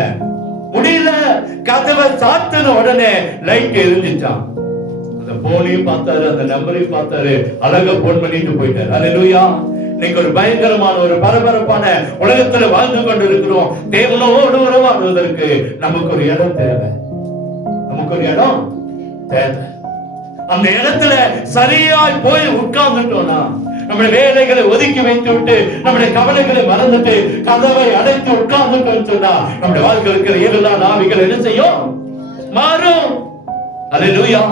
கதவை சாத்தின உடனே லைட் எரிஞ்சிச்சான். அந்த போனையும் பார்த்தாரு, அந்த நம்பரையும் பார்த்தாரு, அழகா போன் பண்ணிட்டு போயிட்டாரு. அல்லேலூயா. இன்னைக்கு ஒரு பயங்கரமான ஒரு பரபரப்பான உலகத்துல வாழ்ந்து கொண்டு இருக்கிறோம். தேவனோடு உறவாடுவதற்கு நமக்கு ஒரு இடம் தேவை, நமக்கு ஒரு இடம் தேவை. அந்த இடத்துல சரியாய் போய் உட்கார்ந்துட்டோம்னா, நம்முடைய வேலைகளை ஒதுக்கி வைத்து விட்டு, நம்முடைய கவலைகளை மறந்துட்டு, கதவை அடைத்து உட்கார்ந்துட்டோம் சொன்னா, நம்முடைய வாழ்க்கை இருக்கிற இருளான ஆவிகள் என்ன செய்யும், மாறும். அல்லேலூயா.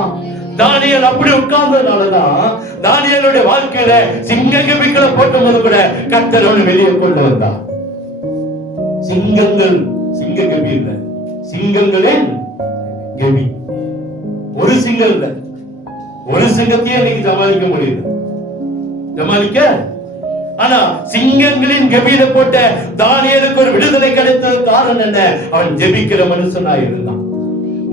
தானியேல் அப்படி உட்கார்ந்ததுனாலதான் தானியேலுடைய வாழ்க்கையில சிங்கங்களை போட்டும்போது கூட கர்த்தர் அவனை வெளியே கொண்டு வந்தார். சிங்கங்கள், சிங்க கபி இல்ல, சிங்கங்களின் கபி. ஒரு சிங்கம் இல்ல, ஒரு சிங்கத்தையே இன்னைக்கு சமாளிக்க முடியல, சமாளிக்க. ஆனா சிங்கங்களின் கபியில போட்ட தானியேலுக்கு ஒரு விடுதலை கிடைத்தது காரணம் என்ன? அவன் ஜெபிக்கிற மனுஷனா இருந்தான்.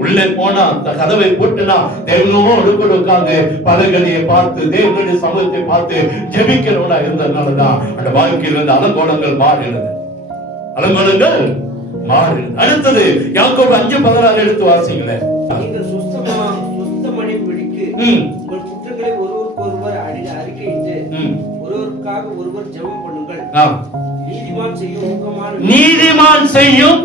உள்ளே போனா அந்த கதவை போட்டுனா தேவனோடு கூட உட்கார்ந்து பலகளையை பார்த்து, தேவனுடைய சமூகத்தை பார்த்து ஜெபிக்கிறவனா இருந்ததுனாலதான் அந்த வாழ்க்கையில் வந்து அலங்கோலங்கள் மாறினது, அலங்கோலங்கள் மாறினது. அடுத்தது யாக்கோபு 5:16 எடுத்து வாசிங்களேன். நீங்கள் சுத்தமணி பிடிக்கு உங்கள் குற்றங்களை ஒருவருக்கொருவர் அறிக்கையிட்டு ஒருவருக்காக ஒருவர் ஜெபம் பண்ணுங்கள். நீதிமான் செய்யும்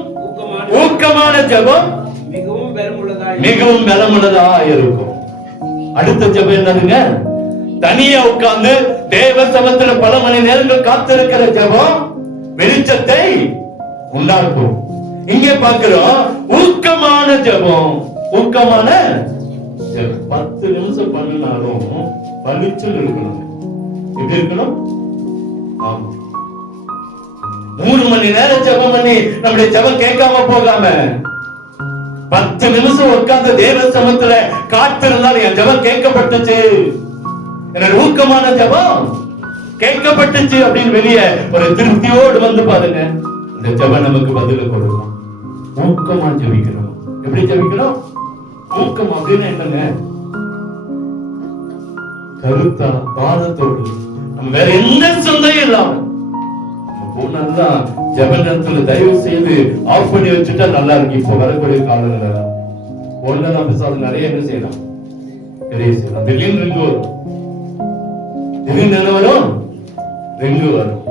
ஊக்கமான ஜெபம் மிகவும் பலமுள்ளதா இருக்கும். அடுத்த ஜெபம் என்னதுங்க? தனியா உட்கார்ந்து தேவ சமத்துல பல மணி நேரங்கள் காத்திருக்கிற ஜெபம் வெளிச்சத்தை உண்டாக்கும். இங்கே பார்க்கிறோம் ஊக்கமான ஜெபம். ஊக்கமான ஜெபம் 10 நிமிஷம் பண்ணினாலும் பளிச்சு இருக்கணும். எப்படி இருக்கணும்? 3 மணி நேரம் ஜெபம் பண்ணி நம்முடைய ஜெபம் கேட்காம போகாம 10 நிமிஷம் உட்கார்ந்து தேவ சமத்துல காத்திருந்தால் என் ஜெபம் கேட்கப்பட்டுச்சு, என்னோட ஊக்கமான ஜெபம் கேட்கப்பட்டுச்சு அப்படின்னு வெளியே ஒரு திருப்தியோடு வந்து பாருங்க, இந்த ஜெபம் நமக்கு பதில் கொடுக்கும். ஊக்கமா ஜெபிக்கணும். எப்படி ஜெபிக்கணும்? ஊக்கம் அப்படின்னு என்னங்க? கருத்தா, பாதத்தோடு, நம்ம வேற எந்த சொந்தையும் இல்லாம நல்லா ஜெப நேரத்துல தயவு செய்து ஆஃப் பண்ணி வச்சுட்டா நல்லா இருக்கு. இப்ப வரக்கூடிய காலங்கள் ஒன்னதான் பேசாது நிறைய என்ன செய்யலாம், பெரிய செய்யலாம். திடீர்னு ரிங்கு வரும், திடீர்னு என்ன வரும், ரிங்கு வரும்.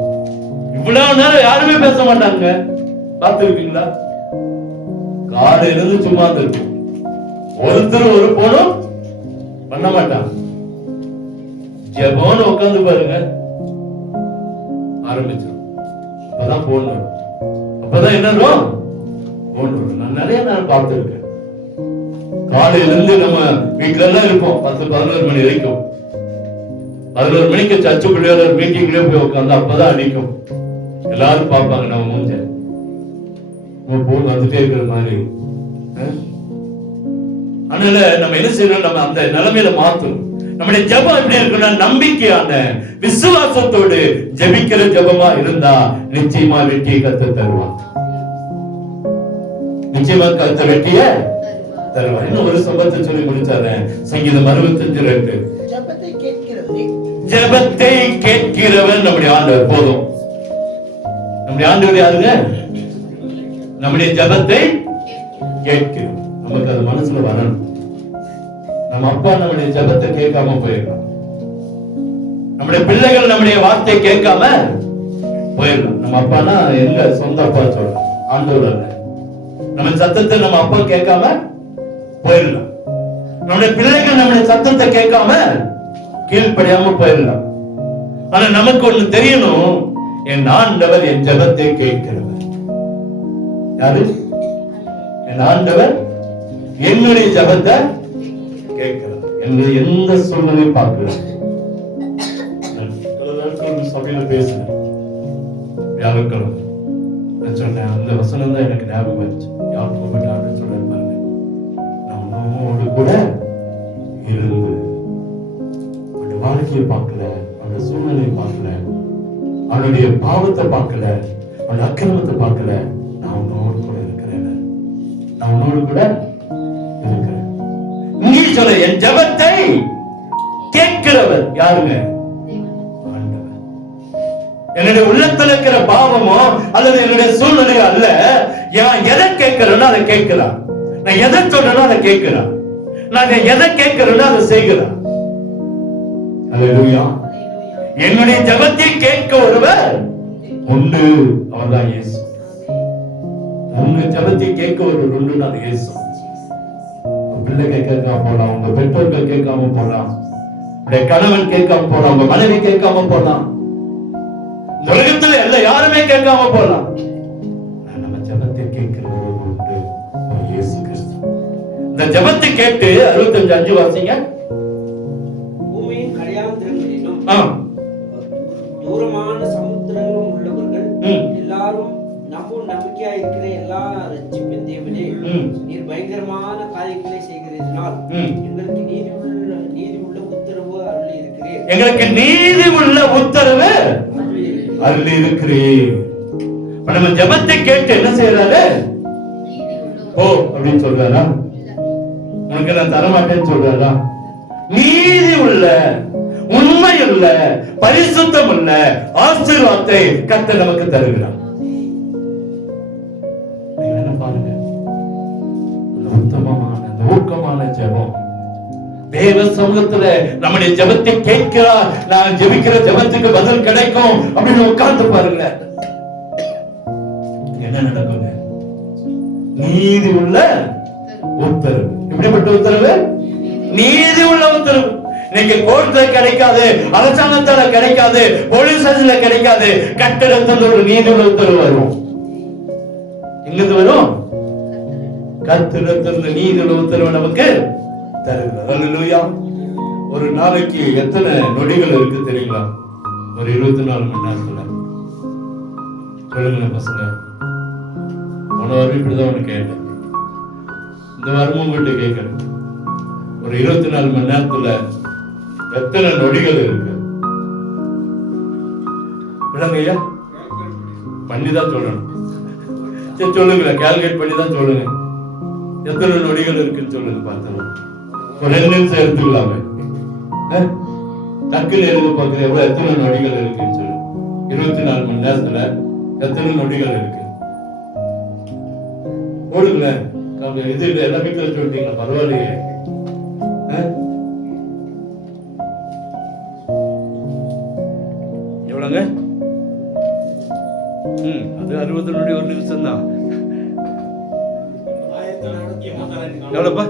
இவ்வளவு நேரம் யாருமே பேச மாட்டாங்க, பார்த்திருக்கீங்களா? காலையில இருந்து சும்மா இருக்கும், ஒருத்தர் ஒரு போனும் பண்ண மாட்டாங்க. ஜெபம்னு உட்கார்ந்து பாருங்க, ஆரம்பிச்சிடும். அப்பதான் போன் வரும், அப்பதான் என்ன வரும், போன் வரும். நான் நிறைய நேரம் பார்த்திருக்கேன். காலையில இருந்து நம்ம வீட்டுல எல்லாம் இருப்போம் 10-11 மணி வரைக்கும். 11 மணிக்கு சர்ச்சுக்குள்ளே ஒரு மீட்டிங்லயே போய் உட்காந்து அப்பதான் அடிக்கும். எல்லாரும் பார்ப்பாங்க நம்ம மூஞ்ச, போன் வந்துட்டே இருக்கிற மாதிரி. அதனால நம்ம என்ன செய்யணும், நம்ம அந்த நிலைமையில மாத்தணும். நம்முடைய ஜெபம் எப்படி இருக்குன்னா, நம்பிக்கையான விசுவாசத்தோடு ஜெபிக்கிற ஜெபமா இருந்தா நிச்சயமா வெற்றியை கர்த்தர் தருவார். நிச்சயமா கர்த்தர் வெற்றிய தருவார். இன்னும் ஒரு சம்பவத்தை சொல்லி முடிச்சாரு. சங்கீதம் 65:2. ஜெபத்தை கேட்கிறது ஜெபத்தை கேட்கிறவன் நம்முடைய ஆண்டவர். போதும். நம்முடைய ஆண்டவர் யாருங்க? நம்முடைய ஜெபத்தை கேட்கிறோம். நமக்கு அது மனசுல வரணும். நம்ம அப்பா நம்முடைய ஜெபத்தை கேட்காம போயிடலாம். நம்முடைய பிள்ளைகள் நம்முடைய வார்த்தை கேட்காம போயிடலாம். நம்ம அப்பானா எங்க சொந்த அப்பா சொல்றோம், ஆண்டவர் அல்ல. நம்ம சத்தத்தை நம்ம அப்பா கேட்காம போயிடலாம். நம்முடைய பிள்ளைகள் நம்முடைய சத்தத்தை கேட்காம கீழ்ப்படியாம போயிடலாம். ஆனா நமக்கு ஒண்ணு தெரியணும், என் ஆண்டவர் என் ஜெபத்தை கேட்கிறவர். யாரு? என் ஆண்டவர் என்னுடைய ஜெபத்தை கேட்கிறார். என்னுடைய எந்த சூழ்நிலையும் பார்க்கிறார். சபையில பேசுறேன் வியாழக்கிழமை, நான் சொன்னேன், அந்த வசனம் தான் எனக்கு ஞாபகம் வந்துச்சு. யாருக்கும் சொல்றேன் பாருங்க, நம்மோடு கூட இருந்து அவனுடைய வாழ்க்கையை பார்க்கல, அவனுடைய சூழ்நிலையை பார்க்கல, அவனுடைய பாவத்தை பார்க்கல, அவனுடைய அக்கிரமத்தை பார்க்கல. நான் உன்னோடு கூட இருக்கிறேன், நான் உன்னோடு கூட இருக்கிறேன். நீ சொல்ல என் ஜெபத்தை கேட்கிறவர் யாருங்க? ஆண்டவர். என்னுடைய உள்ளத்துல இருக்கிற பாவமோ அல்லது என்னுடைய சூழ்நிலையோ அல்ல. எதை கேட்கிறேனோ அதை கேட்கிறான். நான் எதை சொல்றேனோ அதை கேட்கிறான். நான் எதை கேட்கிறேனோ அதை செய்கிறான். அல்லேலூயா. என்னுடைய ஜெபத்தை கேட்க ஒருவர் உண்டு, அவர்தான் இயேசு. உங்க ஜெபத்தை கேட்க ஒருவர் உண்டு, அது இயேசு. பிள்ளைகள் கேட்காம போலாம், உங்க பெற்றோர்கள் கேட்காம போலாம், உடைய கணவன் கேட்காம போலாம், உங்க மனைவி கேட்காம போலாம், உலகத்துல எல்லா யாருமே கேட்காம போலாம். நம்ம ஜெபத்தை கேட்கிறவர் உண்டு, இயேசு கிறிஸ்து. இந்த ஜெபத்தை கேட்டு 65:5 வாசிங்க. பூமியின் கடையாந்திரங்களிலும் தூரமான சமுத்திரங்களும் உள்ளவர்கள் எல்லாரும் நம்பிக்கையா இருக்கிற எல்லா ரட்சிப்பின் தேவனே, நீர் பயங்கரமான காரியங்களை செய்கிறதினால் எங்களுக்கு நீதி உள்ள உத்தரவு அருளி இருக்கிறீர். எங்களுக்கு நீதி உள்ள உத்தரவு அருளி இருக்கிறீர். நம்ம ஜெபத்தை கேட்டு என்ன செய்யறாரு? ஓ அப்படின்னு சொல்றாரா? உனக்கு நான் தரமாட்டேன்னு சொல்றாரா? நீதி உள்ள, உண்மை உள்ள, பரிசுத்தம் உள்ள ஆசீர்வாதத்தை கர்த்தர் நமக்கு தருகிறார். பாருங்க, உத்தமமான ஊக்கமான ஜெபம் தேவ சமூகத்துல நம்முடைய ஜெபத்தை கேட்கிறார். நான் ஜெபிக்கிற ஜெபத்துக்கு பதில் கிடைக்கும் அப்படின்னு உட்கார்ந்து பாருங்க, என்ன நடக்குங்க? நீதி உள்ள உத்தரவு. எப்படிப்பட்ட உத்தரவு? நீதி உள்ள உத்தரவு. இன்னைக்கு கோர்ட்ல கிடைக்காது, அரசாங்கத்தால கிடைக்காது, போலீஸ் ஸ்டேஷன்ல கிடைக்காது, கட்டிடத்துல ஒரு நீதி உள்ள உத்தரவு வரும். எங்கிருந்து வரும்? கர்த்தரிடத்திலிருந்து நீதி உள்ள உத்தரவு நமக்கு தருகிறார். அல்லேலூயா. ஒரு நாளைக்கு எத்தனை நொடிகள் இருக்கு தெரியுங்களா? ஒரு 24 மணி நேரத்துல. சொல்லுங்க பசங்க. போன வாரம் இப்படிதான் ஒண்ணு கேட்டேன், இந்த வாரமும் கிட்ட கேட்கிறேன். ஒரு 24 மணி நேரத்துல எத்தனை நொடிகள் இருக்கு? விளங்கய்யா? பண்ணிதான் சொல்லணும். சரி சொல்லுங்களேன், கால்குலேட் பண்ணி தான் சொல்லுங்க. எத்தனை நொடிகள் இருக்குன்னு சொல்லுங்க பார்த்தோம். ஒரு 2 நிமிஷம் எடுத்துக்கலாமே. டக்குன்னு எழுத பார்க்குற எவ்வளவு எத்தனை நொடிகள் இருக்குன்னு சொல்லு. 24 மணி நேரத்துல எத்தனை நொடிகள் இருக்கு போடுங்களேன். இது எல்லா வீட்டுல சொல்லிட்டீங்களா? பரவாயில்லையே. எவ்வளவுங்க? அது 60 நொடி 1 நிமிஷம் தான். எவ்வளவுப்பா?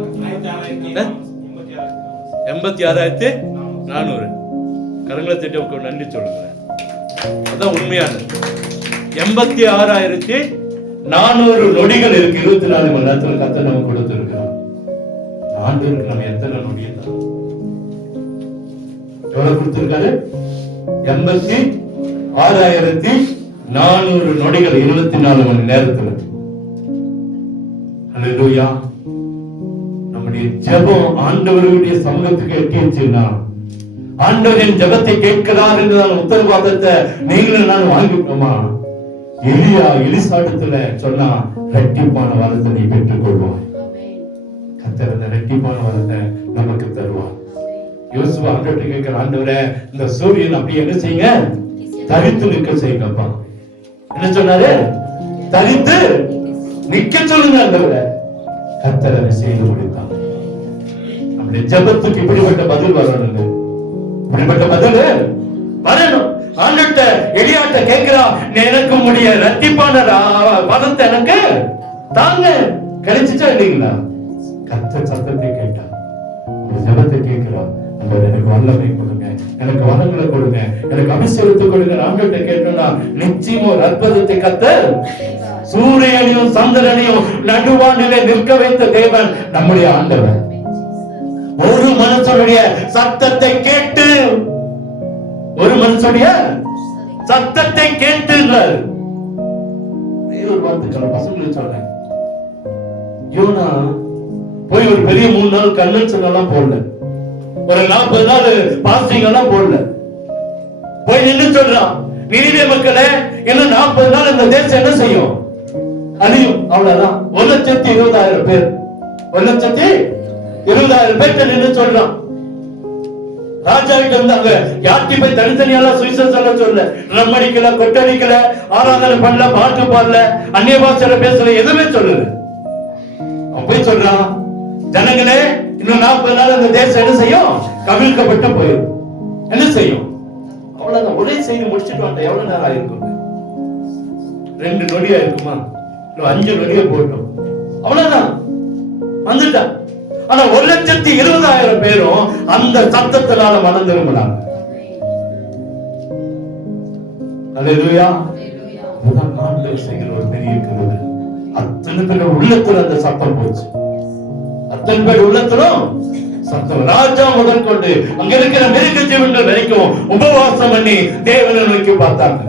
86,400. கரங்களை திட்ட நன்றி சொல்லுங்க. அதான் உண்மையானது. 86,400 நொடிகள் இருக்கு 24 மணி நேரத்துல கர்த்தர் நமக்கு கொடுத்திருக்கிறார். ஆண்டவருக்கு நம்ம எத்தனை நொடி தான் எவ்வளவு கொடுத்திருக்காரு? 86,400 நொடிகள் 24 மணி நேரத்துல. அல்லேலூயா. நம்முடைய ஜெபம் ஆண்டவருடைய சமூகத்துக்கு எட்டிச்சுன்னா, ஆண்டவரின் ஜெபத்தை கேட்கிறார் என்ற உத்தரவாதத்தை நீங்களும் நான் வாங்கிட்டோமா? எலிசாடத்துல சொன்னா இரட்டிப்பான வரத்தை நீ பெற்றுக் கொள்வாய். கர்த்தர் அந்த இரட்டிப்பான வரத்தை நமக்கு தருவார். யோசுவா ஆண்டவர்கிட்ட கேட்கிற, ஆண்டவரே இந்த சூரியன் அப்படி என்ன செய்யுங்க, தரித்து நிற்க செய்யுங்கப்பா. என்ன சொன்னாரு? தரித்து நிக்க சொல்லுங்க ஆண்டவரே. கர்த்தர் அதை செய்து முடித்தார். நம்முடைய ஜெபத்துக்கு இப்படிப்பட்ட பதில் வரணும். இப்படிப்பட்ட பதில் வரணும். ஆண்டவர்கிட்ட எலியாட்ட கேட்கிறா, எனக்கு முடிய இரட்டிப்பான வரத்தை எனக்கு தாங்க. கிடைச்சிச்சா இல்லைங்களா? கர்த்தர் சத்தத்தை கேட்டார். ஒரு ஜெபத்தை கேட்கிறார், எனக்கு வல்லமை கொடுங்க, எனக்கு வரங்களை கொடுங்க, எனக்கு அபிஷேகத்தை கொடுங்க. ஆண்டவர்கிட்ட கேட்டோம்னா நிச்சயமா ஒரு அற்புதத்தை கர்த்தர், சூரியனையும் சந்திரனையும் நடுவானிலே நிற்க வைத்த தேவன் நம்முடைய ஆண்டவர். ஒரு மனுஷனுடைய சத்தத்தை கேட்டு, ஒரு மனுஷனுடைய சத்தத்தை கேட்டு ஒரு வார்த்தை பசங்களுக்கு சொன்னேன். யோனா போய் ஒரு பெரிய 3 நாள் கன்வென்ஷன் எல்லாம் போடல, ஒரு 40 நாள் பாஸ்டிங் எல்லாம் போடல. போய் நின்று சொல்றான், நினிவே மக்களே இன்னும் 40 நாள் இந்த தேசம் என்ன செய்யும், அழியும். அவ்வளவுதான். 1,20,000 பேர், 1,20,000 பேர் நின்று சொல்றான். ராஜா கிட்ட இருந்தாங்க, யார்கிட்ட போய் தனித்தனியெல்லாம் சுவிசேஷம் சொல்ல, ட்ரம் அடிக்கல, கொட்டடிக்கல, ஆராதனை பண்ணல, பாட்டு பாடல, அந்நிய பாஷையில பேசல, எதுவுமே சொல்லல. அவன் போய் சொல்றான், ஜனங்களே இன்னும் 40 நாள் இந்த தேசம் என்ன செய்யும், கவிழ்க்கப்பட்டு போயிடும். என்ன செய்யும்? அவ்வளவுதான். ஒரே செய்தி முடிச்சுட்டு வந்த எவ்வளவு நேரம் ஆயிருக்கும்? 2 நொடியா இருக்குமா, 5 நொடியா போட்டோம், அவ்வளவுதான் வந்துட்டான். ஆனா 1,20,000 பேரும் அந்த சத்தத்தினால மனம் திரும்பினாங்க. அல்லேலூயா. அதுதான் ஆண்டவர் செய்கிற ஒரு பெரிய கிருபை. அத்தனை பேர் உள்ளத்துல அந்த சத்தம் போச்சு. அத்தனை பேர் உள்ளத்திலும் சத்தம். ராஜா முதல் கொண்டு அங்க இருக்கிற மிருக ஜீவன்கள் வரைக்கும் உபவாசம் பண்ணி தேவனை நோக்கி பார்த்தாங்க.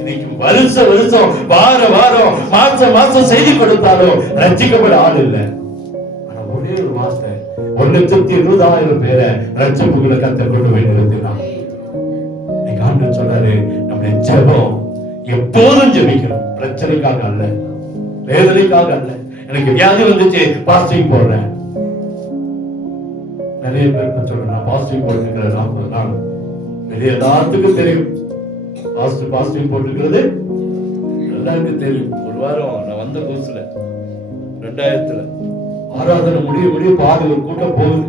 இன்னைக்கு வருஷம் வாரம் மாசம் செய்தி கொடுத்தாலும் ரட்சிக்கப்பட ஆள் இல்லை. ஒரே ஒரு வார்த்தை, 1,20,000 பேரை ரட்சிப்புகளை கர்த்தர் கொண்டு போய் நிறுத்தினார். இன்னைக்கு ஆண்டவர் சொல்றாரு, நம்முடைய ஜெபம் எப்போதும் ஜெபிக்கணும். பிரச்சனைக்காக அல்ல, வேதனைக்காக அல்ல. எனக்கு வியாதி வந்துச்சு, பாஸ்டிங் போடுறேன். நிறைய பேர் சொல்றேன், நான் பாஸ்டிங் போட்டுக்கிறேன் 40 நாள். வெளியே எல்லாத்துக்கும் தெரியும் பாஸ்டிங் போட்டுக்கிறது, எல்லாருக்கும் தெரியும். ஒரு வாரம் நான் வந்த புதுசுல 2000 ஆராதனை முடிய பாதி ஒரு கூட்டம் போகுது.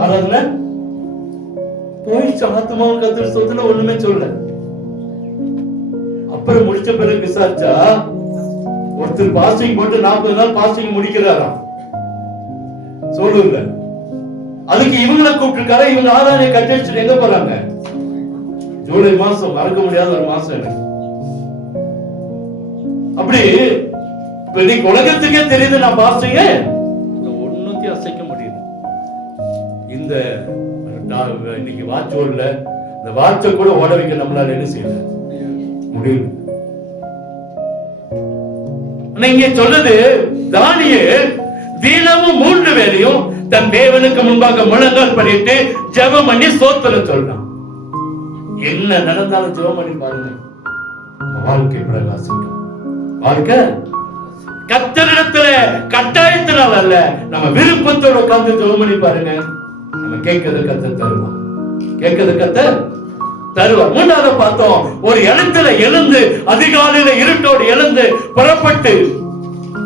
ஆராதனை போயிடுச்சு, ஆத்மாவும் கர்த்தர் சொத்துல ஒண்ணுமே சொல்ல. அப்புறம் முடிச்ச பிறகு விசாரிச்சா, ஒருத்தர் பாஸ்டிங் போட்டு 40 நாள் பாஸ்டிங் முடிக்கிறாராம் சோலூர்ல. அதுக்கு இவங்களை கூப்பிட்டுருக்காரு. இவங்க ஆராதனை கட்டடிச்சுட்டு எங்க போறாங்க? ஜூலை மாசம், மறக்க முடியாத ஒரு மாசம் எனக்கு. அப்படி இன்னைக்கு உலகத்துக்கே தெரியுது நான் பாஸ்டிங்க ஒண்ணுத்தையும் அசைக்க முடியுது. இந்த இன்னைக்கு வாட்ச் ஓடல, இந்த வாட்சை கூட ஓட வைக்க நம்மளால என்ன செய்யல முடியல. இங்க சொல்லுது, தானியேல் தினமும் 3 வேளையும் தன் தேவனுக்கு முன்பாக முழங்கால் பண்ணிட்டு ஜெபம் பண்ணி ஸ்தோத்திரம் சொல்றான். என்ன நடந்தாலும் ஜெபம் பண்ணி பாருங்க, வாழ்க்கை பிரகாசிக்கும். வாழ்க்கை கர்த்தரிடத்துல கட்டாயத்தினால் அல்ல, நம்ம விருப்பத்தோட உட்கார்ந்து ஜெபம் பண்ணி பாருங்க. நம்ம கேட்கறது கர்த்தர் தருவார், கேட்கறது கர்த்தர் தருவார். 3வது பார்த்தோம், ஒரு இடத்துல எழுந்து, அதிகாலையில இருட்டோடு எழுந்து புறப்பட்டு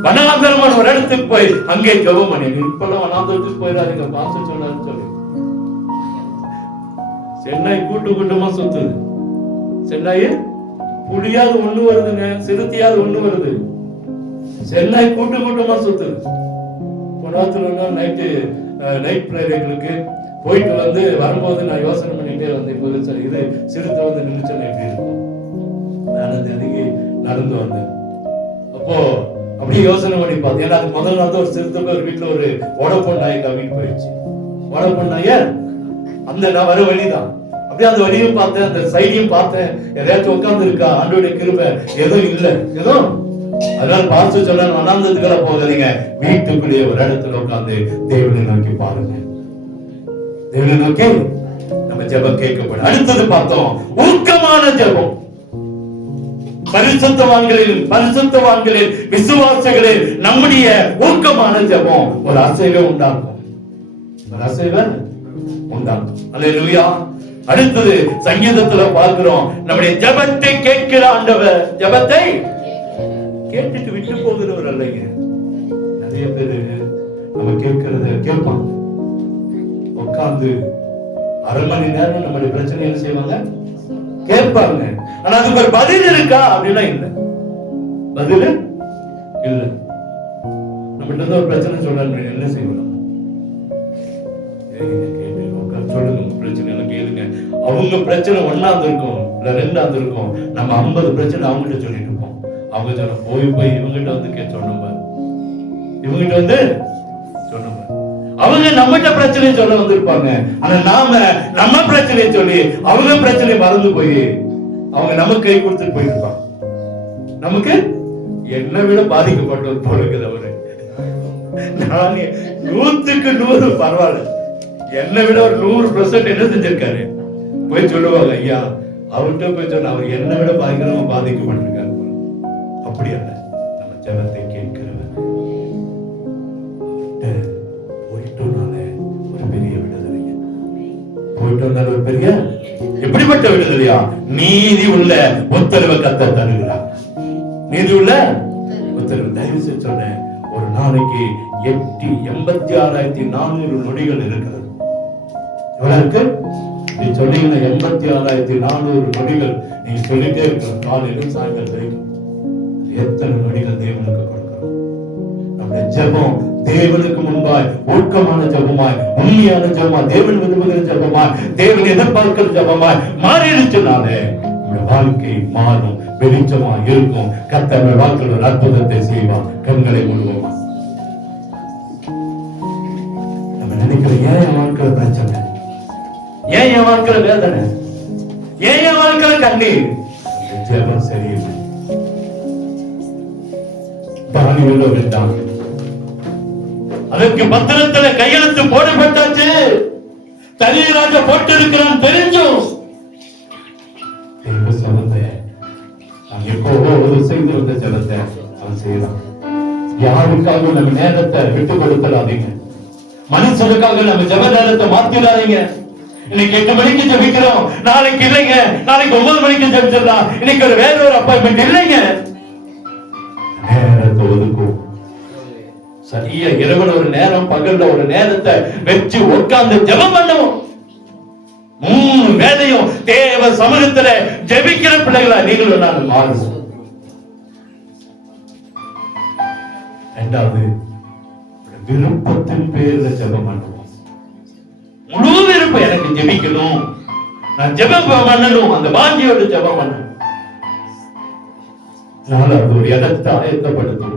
வனாந்தரமான ஒரு இடத்துக்கு போய் அங்கே ஜெபம் பண்ணி. இப்பெல்லாம் வனாந்தரத்துக்கு போயிடாதீங்க, பாஸ்டர் சொன்னாருன்னு சொல்லி. சென்னை கூட்டமா சுத்துது. சென்னை புலியாவது ஒண்ணு வருதுங்க, சிறுத்தையாவது ஒண்ணு வருது. சென்னை கூட்டமா சுத்துது. போனாத்துல நைட் பிரேயர்களுக்கு போயிட்டு வந்து வரும்போது நான் யோசனை பண்ணிட்டே வந்தேன், சரி இது சிறுத்தை வந்து நின்றுச்சுன்னா எப்படி இருக்கும். நான் அன்னைக்கு நடந்து வந்தேன். அப்போ அப்படியே யோசனை பண்ணி பார்த்தேன். ஏன்னா அது முதல் நாள் தான் ஒரு சிறுத்தை ஒரு வீட்டுல ஒரு ஓடப்பொன் நாய் கவிட்டு போயிடுச்சு. ஓடப்பொன் நாய அந்த நான் வர வழிதான். அப்படியே அந்த வழியும் பார்த்தேன், அந்த சைடையும் பார்த்தேன். எதையாச்சும் உட்கார்ந்து இருக்கா, ஆண்டோடைய கிருபை எதுவும் இல்லை, எதுவும். அதனால பார்த்து சொல்ல வனாந்தரத்துக்கெல்லாம் போகாதீங்க, வீட்டுக்குள்ளேயே ஒரு இடத்துல உட்கார்ந்து தேவனை நோக்கி பாருங்க. தேவனை நோக்கி நம்ம ஜெபம் கேட்கப்படும். அடுத்தது பார்த்தோம், ஊக்கமான ஜெபம். பரிசுத்தவான்களில் விசுவாசிகளில் நம்முடைய ஊக்கமான ஜெபம் ஒரு அசைவை உண்டாக்கும். அல்லேலூயா. அடுத்தது சங்கீதத்துல பார்க்கிறோம், நம்முடைய ஜெபத்தை கேட்கிற ஆண்டவர். ஜெபத்தை கேட்டுட்டு விட்டு போகிறவர் அல்லங்க. நிறைய பேரு நம்ம கேட்கிறத கேட்பாங்க, உட்கார்ந்து அரை மணி நேரம் நம்முடைய பிரச்சனை என்ன செய்வாங்க, கேட்பாங்க. ஆனா அதுக்கு ஒரு பதில் இருக்கா அப்படின்னா இல்ல, பதில் இல்ல. நம்மகிட்ட ஒரு பிரச்சனை சொல்றாங்க, என்ன செய்வோம், சொல்லுங்க உங்க பிரச்சனை எனக்கு கேளுங்க. அவங்க பிரச்சனை ஒன்னாந்து இருக்கும் இல்ல ரெண்டாந்து இருக்கும், நம்ம 50 பிரச்சனை அவங்ககிட்ட சொல்லிட்டு இருப்போம். அவங்க சொல்ல போய் இவங்கிட்ட வந்து சொன்னோம், இவங்கிட்ட வந்து சொன்னோம். அவங்க நம்மகிட்ட பிரச்சனையை சொல்ல வந்திருப்பாங்க. ஆனா நாம நம்ம பிரச்சனையை சொல்லி அவங்க பிரச்சனை மறந்து போய் அவங்க நமக்கு கை கொடுத்துட்டு போயிருப்பாங்க. நமக்கு என்ன விட பாதிக்கப்பட்டவர் போல இருக்குது அவரு. நான் 100க்கு 100 பரவாயில்ல, என்னை விட ஒரு 100% என்ன செஞ்சிருக்காரு போய் சொல்லுவாங்க. ஐயா அவர்கிட்ட போய் சொன்ன அவர் என்னை விட பயங்கரமா பாதிக்கப்பட்டிருக்காரு. அப்படி அல்ல, நம்ம ஜெபத்தை கேட்கிறவர் போயிட்டோம்னாலே ஒரு பெரிய விடுதலையா, போயிட்டோம்னால ஒரு பெரிய எப்படிப்பட்ட விடுதலையா, நீதி உள்ள உத்தரவை கர்த்தர் தருகிறார். நீதி உள்ள உத்தரவு. தயவு செய்து சொன்னேன், ஒரு நாளைக்கு 86,400 நொடிகள் இருக்கிறது. எவ்வளவு இருக்கு நீ சொன்னீங்கன்னா 86,400 நொடிகள் நீங்க சொல்லிட்டே இருக்கணும், காலையிலும் சாயங்காலம் வரைக்கும். எத்தனை நொடிகள் தேவனுக்கு கொடுக்கிறோம். நம்முடைய ஜெபம் தேவனுக்கு முன்பாய் ஊக்கமான ஜெபமாய், உண்மையான ஜெபமாய், தேவன் விரும்புகிற ஜெபமாய், தேவன் எதிர்பார்க்கிற ஜெபமாய் மாறிடுச்சுனாலே நம்முடைய வாழ்க்கை மாறும், வெளிச்சமா இருக்கும். கர்த்தர் வாழ்க்கையில் ஒரு அற்புதத்தை செய்வான். கண்களை மூடுவோமா. நம்ம நினைக்கிற ஏன் என் வாழ்க்கையில பிரச்சனை, ஏன் என் வாழ்க்கையில வேதனை, ஏன் என் வாழ்க்கையில கண்ணீர், ஜெபம் சரியில்லை. தானியேல் விட்டான், அதற்கு பத்திரத்துல கையெழுத்து போடப்பட்டாச்சு, தனியராக போட்டு இருக்கிறான் தெரிஞ்சும் செய்து வந்த ஜெபத்தை அவன் செய்யலாம். யாருக்காக நம்ம நேரத்தை விட்டு கொடுத்துடாதீங்க, மனுஷனுக்காக நம்ம ஜெப நேரத்தை மாத்திடாதீங்க. இன்னைக்கு 8 மணிக்கு ஜெபிக்கிறோம், நாளைக்கு இல்லைங்க, நாளைக்கு 9 மணிக்கு ஜெபிச்சிடலாம், இன்னைக்கு வேற ஒரு அப்பாயின்மெண்ட் இல்லைங்க. நேரத்தை ஒதுக்கும். சரியா இரவுல ஒரு நேரம், பகல்ல ஒரு நேரத்தை வச்சு உட்கார்ந்து ஜெபம் பண்ணுவோம். 3 வேளையும் தேவ சமூகத்துல ஜெபிக்கிற பிள்ளைகளா நீங்களும் நான் மாறுவோம். இரண்டாவது, விருப்பத்தின் பேர்ல ஜெபம் பண்ணுவோம். முழு விருப்பம், எனக்கு ஜெபிக்கணும், நான் ஜெபம் பண்ணணும், அந்த வாஞ்சியோட ஜெபம் பண்ணணும். நாலாவது, ஒரு இடத்தை ஆயத்தப்படுத்தும்.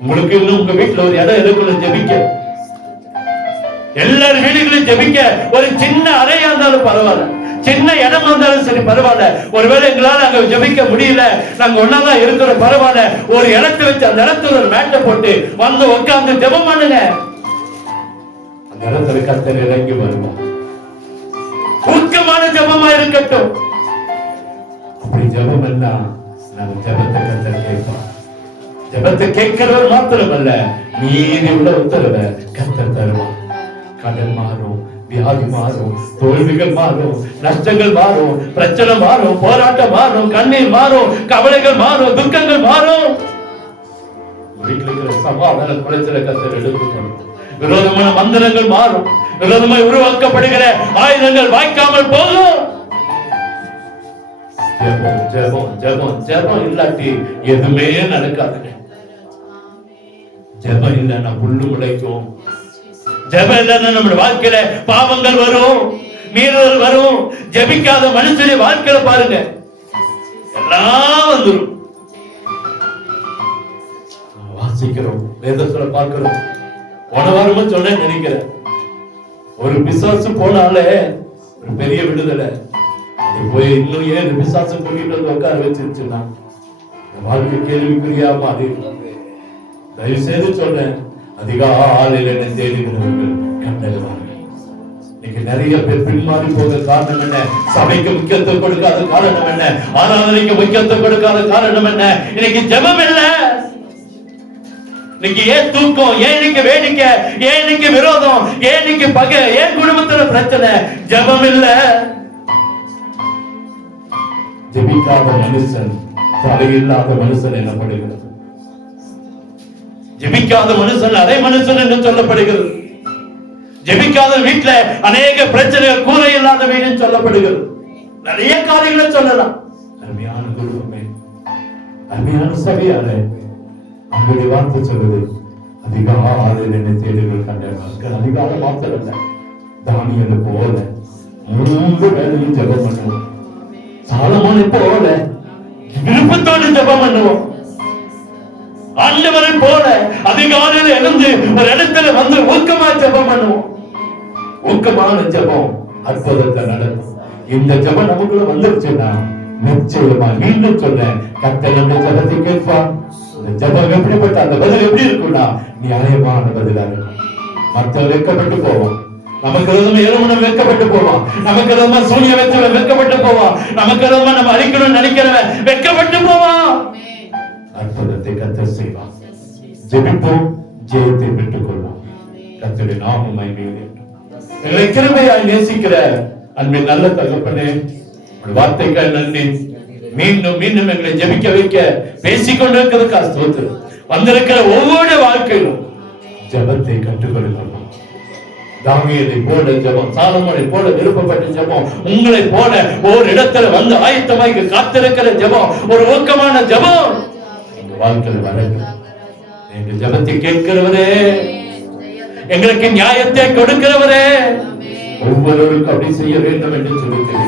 உங்களுக்கு இன்னும் உங்க வீட்டுல ஒரு இடம் இருக்குள்ள ஜெபிக்க, எல்லார் வீடுகளும் ஜெபிக்க ஒரு சின்ன அறையா இருந்தாலும் பரவாயில்ல, சின்ன இடமா இருந்தாலும் சரி பரவாயில்ல. ஒருவேளை எங்களால அங்க ஜெபிக்க முடியல, நாங்க ஒன்னாதான் இருக்கிற பரவாயில்ல, ஒரு இடத்தை வச்சு அந்த இடத்துல ஒரு மேட்டை போட்டு வந்து உட்கார்ந்து ஜெபம் பண்ணுங்க. அந்த இடத்துல கர்த்தர் இறங்கி வருவோம். ஊக்கமான ஜெபமா இருக்கட்டும். அப்படி ஜெபம் என்ன, நம்ம ஜெபத்தை கர்த்தர் கேட்போம். ஜெபத்தை கேட்கிறவர் மாத்திரமல்ல, நீதி உள்ள உத்தரவை கர்த்தர் தருவார். கடன் மாறும், வியாதி மாறும், தோல்விகள் மாறும், நஷ்டங்கள் மாறும், பிரச்சனை மாறும், போராட்டம் மாறும், கண்ணீர் மாறும், கவலைகள் மாறும், துக்கங்கள் மாறும். வீட்டில் இருக்கிற சமாதான குறைச்சல கர்த்தர் எடுத்துக்கணும். விரோதமான மந்திரங்கள் மாறும், விரோதமாய் உருவாக்கப்படுகிற ஆயுதங்கள் வாய்க்காமல் போகும். ஜெபம் ஜெபம் ஜெபம் ஜெபம் இல்லாட்டி எதுவுமே நடக்காதுங்க. ஜெபம் இல்லைன்னா புல்லு முளைக்கும். ஜெபம் இல்லைன்னா நம்ம வாழ்க்கையில பாவங்கள் வரும், மீறல் வரும். ஜெபிக்காத மனுஷனுடைய வாழ்க்கையில பாருங்க, எல்லாம் வந்துடும். வாசிக்கிறோம், வேதத்துல பார்க்கிறோம். போன வாரமும் சொல்ல நினைக்கிறேன், ஒரு பிசாசு போனாலே ஒரு பெரிய விடுதலை. போய் இன்னும் ஏன் பிசாசு கூட்டிட்டு வந்து உட்கார வச்சிருச்சுன்னா வாழ்க்கை கேள்விக்குறியா மாறி. தயவு செய்து சொல்றேன், அதிகாலையில் என்னை தேடுகிறவர்கள் கண்டடைவார்கள். இன்னைக்கு நிறைய பேர் பின்மாறி போக காரணம் என்ன? சபைக்கு முக்கியத்துவம் கொடுக்காத காரணம் என்ன? ஆராதனைக்கு முக்கியத்துவம் கொடுக்காத காரணம் என்ன? இன்னைக்கு ஜெபம் இல்ல. இன்னைக்கு ஏன் தூக்கம்? ஏன் இன்னைக்கு வேடிக்கை? ஏன் இன்னைக்கு விரோதம்? ஏன் இன்னைக்கு பகை? ஏன் குடும்பத்துல பிரச்சனை? ஜெபம் இல்ல. ஜெபிக்காத மனுஷன் தலையில்லாத மனுஷன் எனப்படுகிறது. ஜெபிக்காத மனுஷன் அரை மனுஷன் என்று சொல்லப்படுகிறது. ஜெபிக்காத வீட்டுல அநேக பிரச்சனைகள், கூரை இல்லாத வீடு சொல்லப்படுகிறது. நிறைய காரியங்களை சொல்லலாம். அருமையான குடும்பமே, அருமையான சபையாரே, அவங்களுடைய வார்த்தை சொல்லுது, அதிகாலையில் என்னை தேடுகள் கண்டார்கள். அதிகாலை மாத்திரம் இல்ல, தானியலை போல 3 வேளையும் ஜெபம் பண்ணுவோம். சாலமோனை போல விருப்பத்தோடு ஜெபம் பண்ணுவோம். ஆண்டவரை போல அதிகாலையில் எழுந்து ஒரு இடத்துல வந்து ஊக்கமா ஜெபம் பண்ணுவோம். ஊக்கமான ஜெபம் அற்புதத்தை நடக்கும். இந்த ஜெபம் நமக்குள்ள வந்துருச்சுன்னா நிச்சயமா மீண்டும் சொல்றேன், கர்த்தர் நம்முடைய ஜெபத்தை கேட்பார். இந்த ஜெபம் எப்படிப்பட்ட அந்த பதில் எப்படி இருக்கும்னா நியாயமான பதிலா இருக்கும். மற்றவர் வெட்கப்பட்டு போவோம், நமக்கு எதுவும் வெட்கப்பட்டு போவோம், நமக்கு எதுவும் சூனிய வச்சவன் வெட்கப்பட்டு போவோம், நமக்கு எதுவும் நம்ம அழிக்கணும்னு நினைக்கிறவன் வெட்கப்பட்டு போவான். அற்புதத்தை கர்த்தர் செய்வார். ஜெபிப்போம், ஜெயத்தை பெற்றுக் கொள்வோம். கர்த்தருடைய நாமம் மகிமையுடையது. எங்களை கிருபையாய் நேசிக்கிற அன்பின் நல்ல தகப்பனே, வார்த்தைகள் நன்றி. மீண்டும் மீண்டும் எங்களை ஜெபிக்க வைக்க பேசிக்கொண்டிருக்கிறதுக்கு ஸ்தோத்திரம். வந்திருக்கிற ஒவ்வொரு வாழ்க்கையிலும் ஜெபத்தை கற்றுக்கொள்ளுங்கள். தானியேலை போல ஜெபம், சாலமோனை போல விருப்பப்பட்ட ஜெபம், உங்களை போல ஒரு இடத்துல வந்து ஆயத்தமாய் காத்திருக்கிற ஜெபம், ஒரு ஊக்கமான ஜெபம் எங்க வாழ்க்கையில் வரட்டும். எங்க ஜெபத்தை கேட்கிறவரே, எங்களுக்கு நியாயத்தை கொடுக்கிறவரே, ஒவ்வொருவருக்கும் அப்படி செய்ய வேண்டும் என்று சொல்லி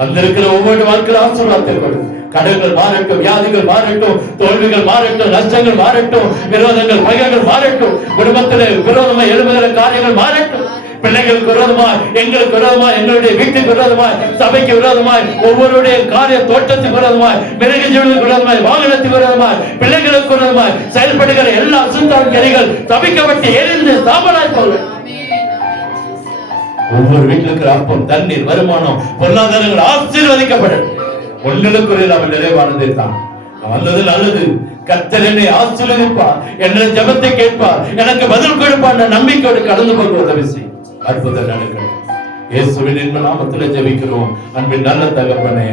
வந்திருக்கிற ஒவ்வொரு வாழ்க்கையில் ஆசீர்வாதத்தை கொடு. கடன்கள் மாறட்டும், வியாதிகள் மாறட்டும், தோல்விகள் மாறட்டும், நஷ்டங்கள் மாறட்டும், விரோதங்கள் பகைகள் மாறட்டும், குடும்பத்தில் விரோதமா எழுப்புகிற காரியங்கள் மாறட்டும். பிள்ளைகளுக்கு விரோதமாய், எங்களுக்கு விரோதமாய், எங்களுடைய வீட்டுக்கு விரோதமாய், சபைக்கு விரோதமாய், ஒவ்வொருடைய காரிய தோட்டத்துக்கு விரோதமாய், மிருக ஜீவனுக்கு விரோதமாய், வாகனத்துக்கு விரோதமாய், பிள்ளைகளுக்கு விரோதமாய் செயல்படுகிற எல்லா அசுத்தாவின் கரைகள் தவிக்கப்பட்டு எரிந்து சாம்பலாய் போல. ஒவ்வொரு வீட்டில் இருக்கிற அப்பம், தண்ணீர், வருமானம், பொருளாதாரங்கள் ஆசீர்வதிக்கப்படும். ஒன்றுக்குரிய அவன் நிறைவானதை தான் வந்தது நல்லது. கர்த்தர் என்னை ஆசீர்வதிப்பார், என்னுடைய ஜெபத்தை கேட்பார், எனக்கு பதில் கொடுப்பார். நம்பிக்கையோடு கடந்து போக உதவி செய்யும். அற்புதம் நடக்கணும். இயேசுவின் நாமத்தில் ஜெபிக்கிறோம் அன்பின் நல்ல தகப்பனே.